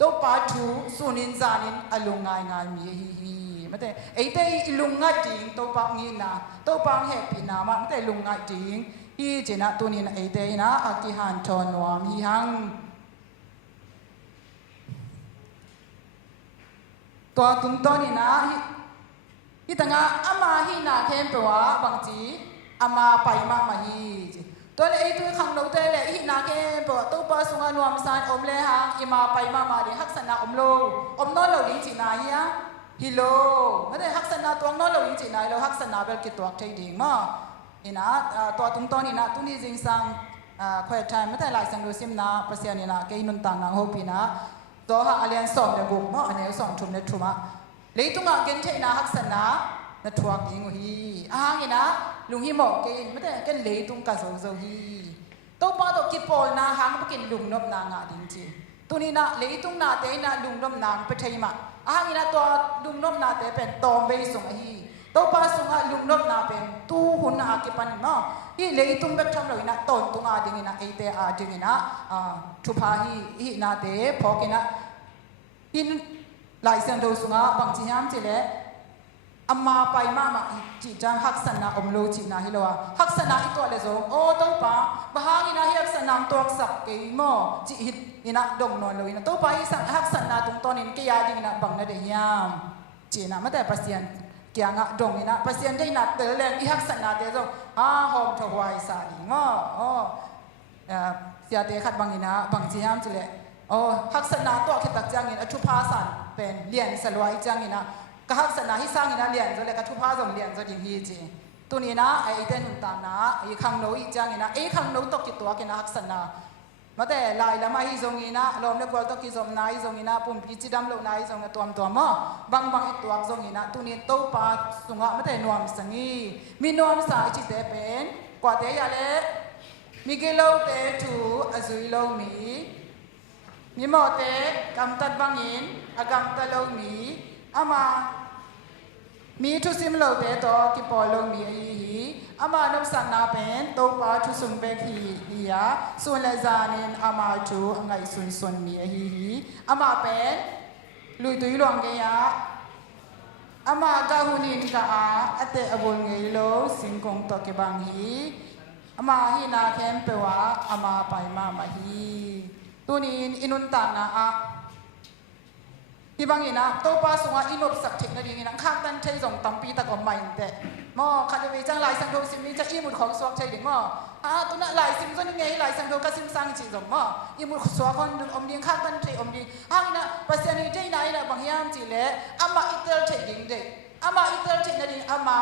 ตัวปาทูสุนินจานินอลุงงายมีฮีไม่แต่ไอ้แต่ลุงงัดดิงตัวปางงี้นะตัวปางแฮปปี้นะมันแต่ลุงงัดดิงฮีเจนะตัวนี้นะไอ้แต่นะอากิฮันทอนวามฮีฮังตัวตุ้มต้นนี่นะฮีตั้งอามาฮีนาเข้มตัวบางจีอามาไปมาฮีตัวไอ้ตัวขังเราแต่เลยฮีนาเข้มตัวตัวปาสุงานวมสานอมเลยฮะอีมาไปมาดิฮักษณะอมโลอมนอนเราดิจีนาฮีฮะฮิโลไม่ได้ฮักษณะตัวนอนเราดิจีนาเราฮักษณะเบลกิตัวใช้ดิ่งมานี่นะตัวตุ้มต้นนี่นะตุ้มนี่จริงสังคอยทายไม่ได้หลายสังดูซิมนะประเสียนี่นะแกอินุนตังนะโฮปีนะตัวฮะอาเลียนส่งเด็กบุกเนาะอันนี้ส่งทุ่มเด็กทุ่มะเลยตุ้งอ่ะเกณฑ์ใช่นะฮักษณะนัทวักยิงฮีนี่นะลุงฮีหมอกเกณฑ์ไม่ได้เกณฑ์เลยตุ้งกะโซฮีตัวป้าตัวกิปอลนะฮังไม่กินลุงนบนางอ่ะดิงจีตัวนี้นะเลยตุ้งนาเตนะลุงนบนางไปใช่ไหมนี่นะตัวลุงนบนาเตเป็นตอมเบยส่งฮีตัวป้าส่งอ่ะลุงนบนาเป็นตู้หุ่นอากิปันเนาะฮีเลยตุ้งแบบทำเลยนะตอนตุ้งอาดิงนะไอเตอาดิงนะทุพาฮีนาเตพอกินะฮินหลายเสียงดูส่งอ่ะบางทียามจีเล่อามาไปมาจีจังฮักษณะอมโลจีนาฮิโละฮักษณะอีตัวเลยส่งโอ้ตัวป้าบางทีนะฮักษณะตัวสักเกยโมจีฮิตนี่นะดงนอนเลยนะตัวป้าอีสังฮักษณะตรงตอนนี้ก็ยาดีนะบังนะเดียมจีนะไม่แต่ประเสียนเกี่ยงอ่ะดงนี่นะประเสียนได้นัดเตอร์เลยอีฮักษณะเตอร์ส่งหอมถวายสาดีง้อเสียเตะขัดบางนี่นะบางจียามจีเล่ฮักษณะตัวคิดตักจังนี่นะทุพาสันเป็นเลียนสลวยจังนี่นะก็ฮักษณะที่สร้างนี่นะเลียนจะเลยก็ทุพาส่งเลียนจะดิ่งฮีจีตัวนี้นะไอ้เต้นหุ่นตามนะไอ้ขังโนอีจังนี่นะไอ้ขังโนตกกี่ตัวกินนะฮักษณะมาแต่ลายละมาฮิซงนี่นะลมเล็กกว่าตกกี่ซงนายซงนี่นะปุ่มพิจิดำโลนายซงตัวมั้บางอีตัวซงนี่นะตัวนี้โตปาสุงะมาแต่นวมสังงีมีนวมสายจิตเตเป็นกว่าเตยาเล่มีกิโลเตถูอซุยโลมีหมอเตกำตัดบางอินกำตัดโลมีอามามีทุสิมโลเตโตกิปอโลมีฮีอามานับสันนาเป็นโตปาทุสุนเบกีฮียาส่วนเลซานินอามาจูไงส่วนมีฮีอามาเป็นลุยตุยหลวงเกียอามากาหุนินกาอเตอบุลเงยโลสิงคงตกิบังฮีอามาฮีนาเข้มเปวะอามาไปมาฮีตัวนี้อินุนตังนะที่บางอย่างนะตัวป้าส่งอินบสักทิศนั่นเองนะข้างนั้นใช้ส่งตั้มปีตะกอนใหม่แต่หม้อขัดไปจังลายสังโดสิมีจะอิมุดของสวกใช่หรือหม้อตัวนั้นลายซิมส่วนยังไงลายสังโดก็ซิมสังจีส่งหม้ออิมุดสวกคนอมเดียงข้างนั้นใช้อมดีนี่นะภาษาในใจไหนนะบางอย่างจีเล่อามาอิตาลีใช้ดิ่งเด็กอามาอิตาลีใช้นั่นเองอามา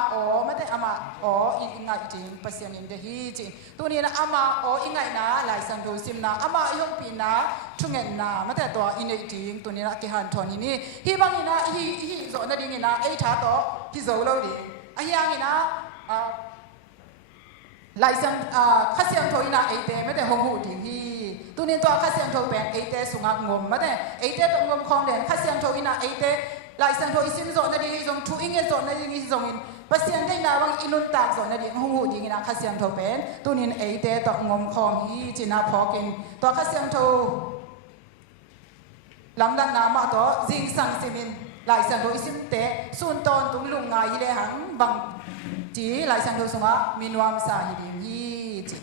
ไม่ได้อามาอิงไงจริงภาษาในเดฮีจริงตัวนี้นะอามาอิงไงนะลายสังโดซิมนะอามาย่อมปีนะทุ่งเงินนะไม่แต่ตัวอินเดียจริงตัวนี้นะที่หันทอนี่ฮีบางอย่างนะฮีโซนนั่นเองนะไอ้ชาโตฮีโซโลดีไอ้ยังนะลายสังข้าเสียงโทยนะไอ้เต้ไม่แต่หงหูดีฮีตัวนี้ตัวข้าเสียงโทยเป็นไอ้เต้สุงะงมไม่แต่ไอ้เต้ตรงงมคลองเด่นข้าเสียงโทยนะไอ้เต้ลายสังโทยซิมโซนนั่นเองส่งทุ่งเงินโซนนั่นเองส่งอินภาษาได้นะบางอินุนตากโซนนั่นเองหงหูดีนะข้าเสียงโทยเป็นตัวนี้ไอ้เต้ตรงงมคลองฮีจีน่าพอกินตัวข้าเสียงโทลำดังน้ำมาตัวจิงสังสิมินลายสังโทอิสิมเตะส่วนตอนตุงลุงงายเลยหังบังจีลายสังโทสงะมีนวมสาหิดิมฮีจี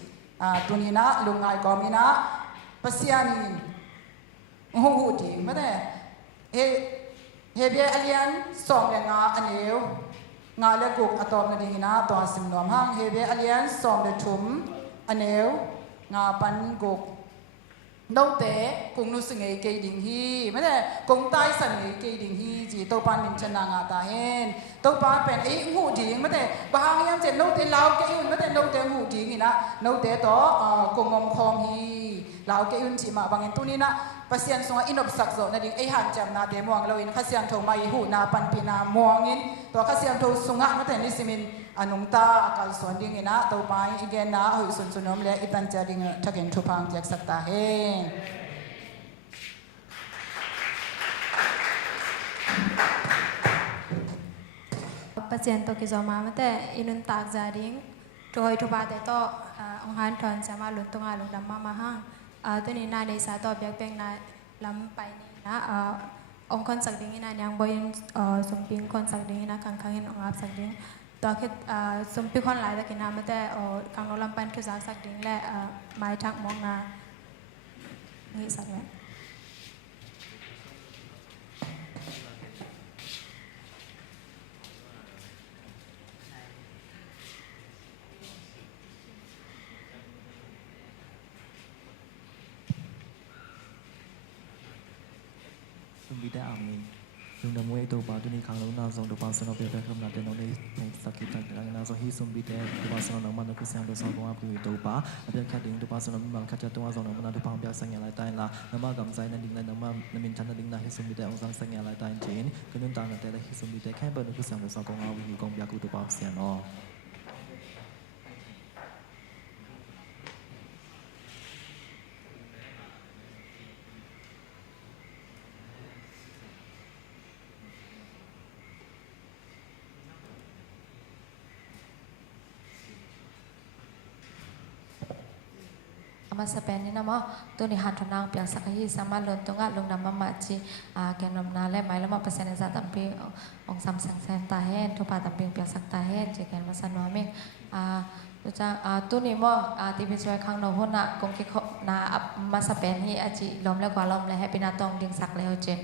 ตุนี้นะลุงงายก็มีนะปัสยานินหูดีไม่ได้เฮเบียอเลียนสองอย่างอันเดียวงาเล็กกุกอะตอมนั่นเองนะตัวสิมนวมหังเฮเบียอเลียนสองเดือดทุ่มอันเดียวงาปันกุกđâu tế cùng nu sinh ấy cây đình hi mấy này cùng tai sần ấy cây đình hi chỉ tàu pan mình chân nàng ta hen tàu pan pen ấy ngủ đình mấy này bà hàng em chỉ đâu tế lao cây un mấy này đâu tế ngủ đình gì na đâu tế đó cùng ngom khom hi lao cây un chỉ mà bằng tu ni na pasien songa inop sak zo na ding ai han jam na de muang lo in khasiam tho mai hu na pan pi na muang in to khasiam tho sunga ma te ni simin anung ta akal son ding ina to pai igen na hu sun sunom le itan cha ding thakin thu phang jak sak ta hen pasien to ki zoma mate inun tak jaring toy thoba de to ong han thon sama lun tonga lu lam ma hangตัวนี้นาในสาตอบยักเป็นนาลำไปนี่ นะองค์คนสักดิ้งนะยังบอยสมปิงคนสักดิ้งนะขังเห็นองค์อาบสักดิ้งตัวคิดสมปิงคนหลายตะกินนะไม่แต่ขังโนลำปันคือสักดิ้งและไม้ทักมองนานี่สักแล้วลุงบีได้อ่านนี้ลุงดำเวยตัวปาตุนีขังลุงนาซองตัวปาสนอเปียร์คำนัดเดนองในสักกิตังนาซองฮิซุมบีได้ตัวปาสนอนังมันกุศลตัวสองกองอาคุยตัวปาเปียร์ขัดดิ้งตัวปาสนอมิมังขัดจัตัวสองนังมันตัวปาเปียร์สังเกตลายตายละน้ำมากำใจนั่นดิ้งน้ำมันน้ำมินชันนั่นดิ้งนาฮิซุมบีได้องสังสังเกตลายตายจีนก็นุ่นตานั่นแต่ละฮิซุมบีได้แค่เบอร์นักุศลตัวสองกองอาวิกองเปียร์กูตัวปาเสียนอมาสเปนนี่นะมั้งตัวนี้หันทุนางเปียกสักยี่สามารถลนตรงอ่ะลงน้ำมันมาจีแกงลมนาและไม้แล้วมาเปอร์เซ็นต์ในสัตว์ตั้มปีองซ้ำสังเซนตาเฮนทุปาตั้มปีเปียกสักตาเฮนจีแกงมาสันวามิงตัวจ้าตัวนี้มั้งที่เป็นช่วยข้างโน้นน่ะกงกิขนามาสเปนนี่อาจีลมแล้วกว่าลมเลยให้ปีนาตองดึงสักแล้วเจน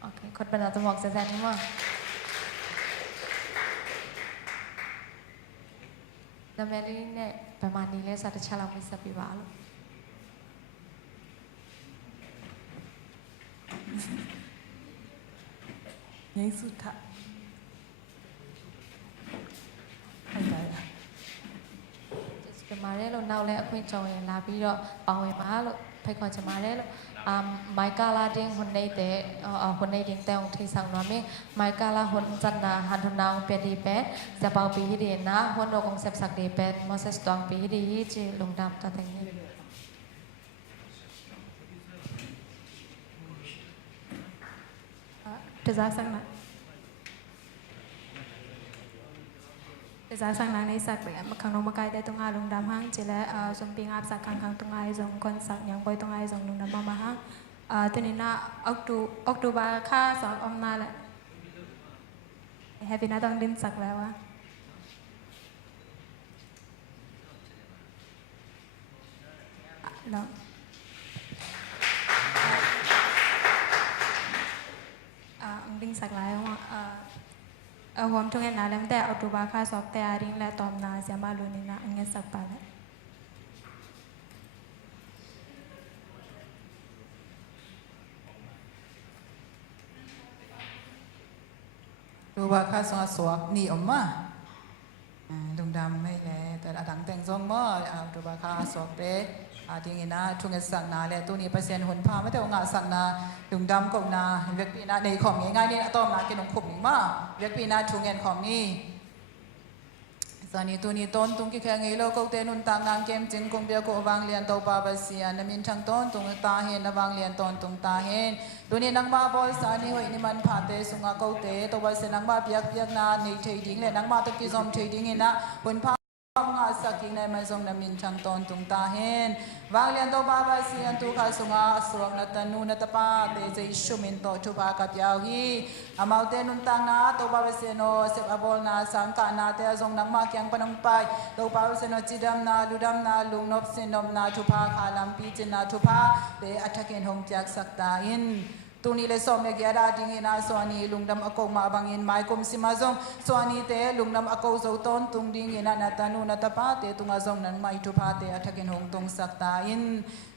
โอเคคนเป็นตัวหมอกแซ่ๆทั้งหมดดำเนินเรื่องเนี่ยประมาณนี้เลยสัตว์ชาลามิสปิบาลยังสุดค่ะอะไรอ่ะ จะมาได้เราเนาแล้วคุยจอยลาพี่เราเป่าไว้มาแล้วไปก่อนจะมาได้แล้วไมกาลาเด้งคนในเตะคนในเด้งแต่องที่สั่งน้อยมั้ยไมกาลาคนจันนาหันทุนาวเปียดีเป็ดจะเป่าปีฮีดีนะคนโดกงเซปสักดีเป็ดมอสเซสตองปีฮีดีจีลงดำตัวแต่งนี้จะจะสั่งนะจะสั่งนางในสักเลยมาขังลงมาไกลแต่ตรงอาลงดำห้างจีและสมปิงอาบสักขังตรงอาสองคนสักยังไปตรงอาสองลงดำมาห้างตัวนี้นะออกตูบาค่าสองอมนาแหละแฮปปี้นะต้องดินสักแล้ววะแล้วดินสักแล้วหอมทุกอย่างนะแล้วแต่เอาตัวบาค่าสอบแต่ริงและตอมนาเสียมาลุนินะอันนี้สักปะแล้วดูว่าข้าสวสวกนี่ออกมาดุงดำไม่แล้วแต่ดังแต่งซอมมอดูว่าข้าสวกเป๊ะทีนี้นะทุกสักนาและตัวนี้เปอร์เซ็นต์หุ่นพาไม่แต่ว่างสักนาดุงดำกับนาเวียกปีนาในของง่ายๆนี่ต้อมนากินของขุบนี่มาเวียกปีนาทุกเงินของนี่ตอนนี้ตัวนี้ต้นตรงกี่แข่งงี้เราก็เต้นนุ่นต่างนางเกมจินคงเดียวก็วางเลียนตัวปาบเสียนมินช่างต้นตรงตาเห็นวางเลียนต้นตรงตาเห็นตัวนี้นังมาบอลสานี่หอยนี่มันผ่าเตะสุงาเกาเตะตัวบอลเสนังมาเปียกนาในเทดิ้งเลยนังมาตะกี้ซอมเทดิ้งเห็นนะบนผ้างาสักกิ่งในมันทรงน้ำมินช่างตอนตรงตาเห็นวางเลียนตัวบาบาเสียนตัวขาสุงาสวงนัตนูนัตปาเตะใจชุมินโตชุบากับยาวฮีอามาเตนุนตังนาตัวบาบาเสียนโอเสพอบอลนาสังกานาเตะทรงนังมาเกียงปนังไปตัวบาบาเสียนโอจิดำนาลุดำนาลุงนบเสียนมนาชุบาขาลัมปีจินาชุบาเตะอัฐเกนหงจากสักตาอินตัวนี้เลยสอมเกียราดิ่งนาสวานีลุงดำอโกมาบังอินไม้กุมสิมาซงสวานีเตลุงดำอโกโซต้นตุงดิ่งนานาตานูนาตาปาเตตุงอาซงนั้นไม่ทุพาเตอัฐกินหงตรงสักตาอิน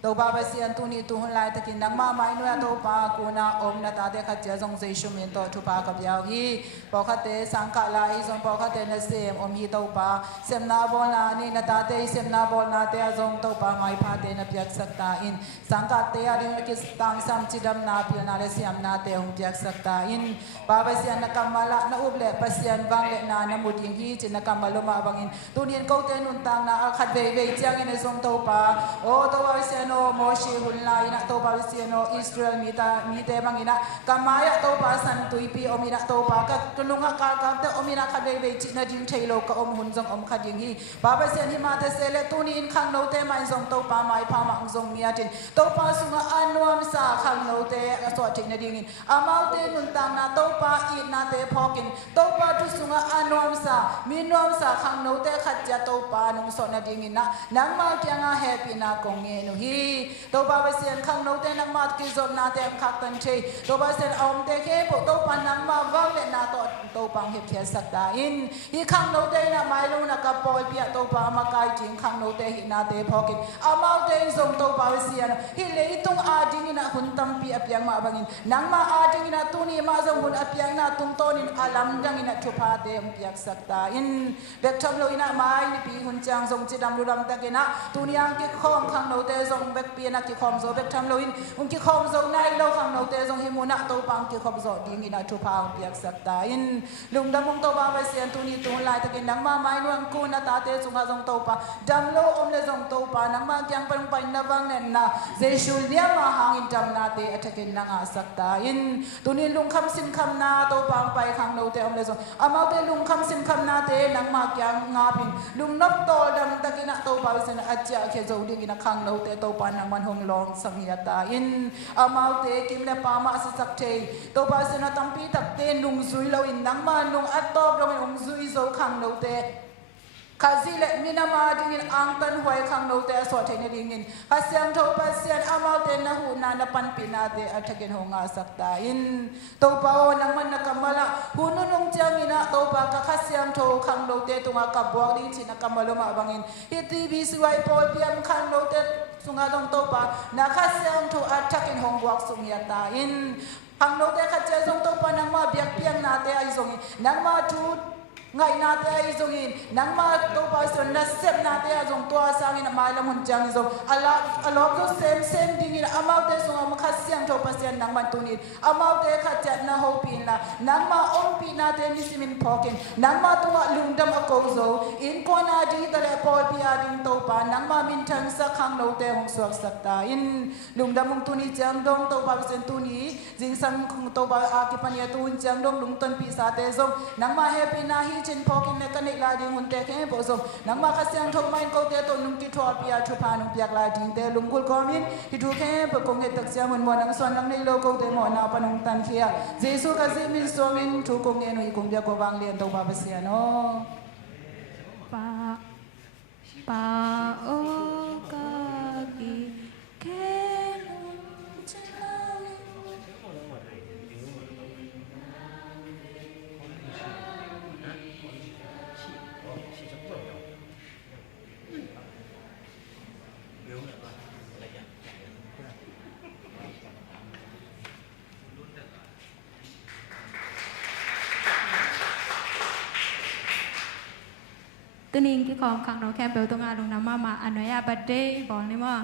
ตัวบาบาเสียนตัวนี้ตัวหุ่นลายตะกินนังมาไม้เนื้อตัวปากูนาอมนาตาเตขัดเจซงเซชุมินโตทุพากับยาวฮีปอขัดเตสังกะลายซงปอขัดเตนเซมอมฮีตัวปาเซมนาบอลนานี่นาตาเตเซมนาบอลนาเตอซงตัวปาไม้พาเตนเปียกสักตาอินสังกัดเตอดิมกิสตังสัมจิดัมนาเปียนา na le siam na te hong piak sakta in pa pasian na kamala na uble pasian bang le na namuding hi chin na kamalo ma bangin tunin ko te nun tang na khat ve ve chiang in song to pa o to wa sian o mo shi hun la ina to pa sian o Israel mi te bangina kamaya to pa san tuipi o mi na to pa ka tulunga ka te o mi na khat ve ve chin na ding thailo ka om hun jong om khat ding hi pa pasian hi ma te sele tunin khang no te mai jong to pa mai pa ma jong mia tin to pa sunga anwam sa khang no te so tin na ding in amau te nun tang na to pa i na te phokin to pa tu sunga anwam sa minwam sa khang no te khat ja to pa nung so na ding in na nang ma kya nga happy na kong nge no hi to pa ba sian khang no te nang ma ki zom na te khak tan che to pa sian om te ke po to pa nang ma wang le na to pang hep khia sak da in hi khang no te na mai lo na ka poi pia to pa ma kai jing khang no te hi na te phokin amau te zom to pa sian hi le tung a ding na hun tam pi apyang ma bangin nang ma a ding na tu ni ma zong hun apyang na tung tonin alam dang ina thupa te piak sakta in bek tham lo ina mai ni pi hun chang zong chidam lu ram ta ke na tu ni ang ki khom khang no te zong bek pi na ki khom zo bek tham lo in un ki khom zo nai lo khang no te zong hi mu na to pang ki khom zo ding ina thupa piak sakta in lung dam mong to ba ba sian tu ni tu lai ta ke nang ma mai nuang ku na ta te sunga zong to pa dam lo om le zong to pa nang ma kyang pang pai na bang nen na Jeshul dia ma hangin dam na te atakin na nga sakta in tunin lung kham sin kham na to pang pai khang no te om le zong amau te lung kham sin kham na te nang ma kyang nga pin lung nop to dam takina to pa sen acha khe zo ding ina khang no te to pa nang man hong long sang ya ta in amau te kim le pa ma sa sak te to pa sen tampi tak te lung zui lo in nang ma lung atop ro ong zui zo khang no te Kazile minama dingin ang tan huay khang no te so the ni dingin hasyang tho pasyan amaw te na hu na napan pinate athakin ho nga sakta in to pa o nang man nakamala hununong chang ina to pa ka khasyang tho khang no te tunga ka bwa ding chin nakamalo ma bangin hi tv siwai pol piam khang no te sunga dong to pa na khasyang tho athakin hong buak sung ya ta in khang no te khatche zong to pa nang ma biak piang na te ai zong nang ma thu ngai na te ai zong in nang ma to pa son na sep na te zong to sang in ma lam hun chang zong ala alok to same ding in amau te zong ma kha siang to pa sian nang man tu ni amau te kha chat na ho pin la nang ma om pi na te ni simin pokin nang ma tu ma lung dam a ko zo in ko na di ta le ko pi a ding to pa nang ma min thang sa khang no te hong suak sak ta in lung dam mong tu ni chang dong to pa sen tu ni jing sang khong to ba a ki pan ya tu chang dong lung ton pi sa te zong nang ma happy na hi chin pokin ne kanik la ding hun te ke bo zong nang ma kha siang thok main ko te to nung ki thwa pia thu pa nung piak la ding te lung gul ko min hi thu ke bo kong he tak siang mun mo nang son lang nei lo ko te mo na pa nung tan khia jesu ka zi min so min thu kong ne no i kong bia ko bang lien to ba ba sia no pa o ka gi keตุนิงที่ของขังเราแค่เบลตรงอาลงน้ำมาอันไหนอะบัดเดย์บอกเลยว่า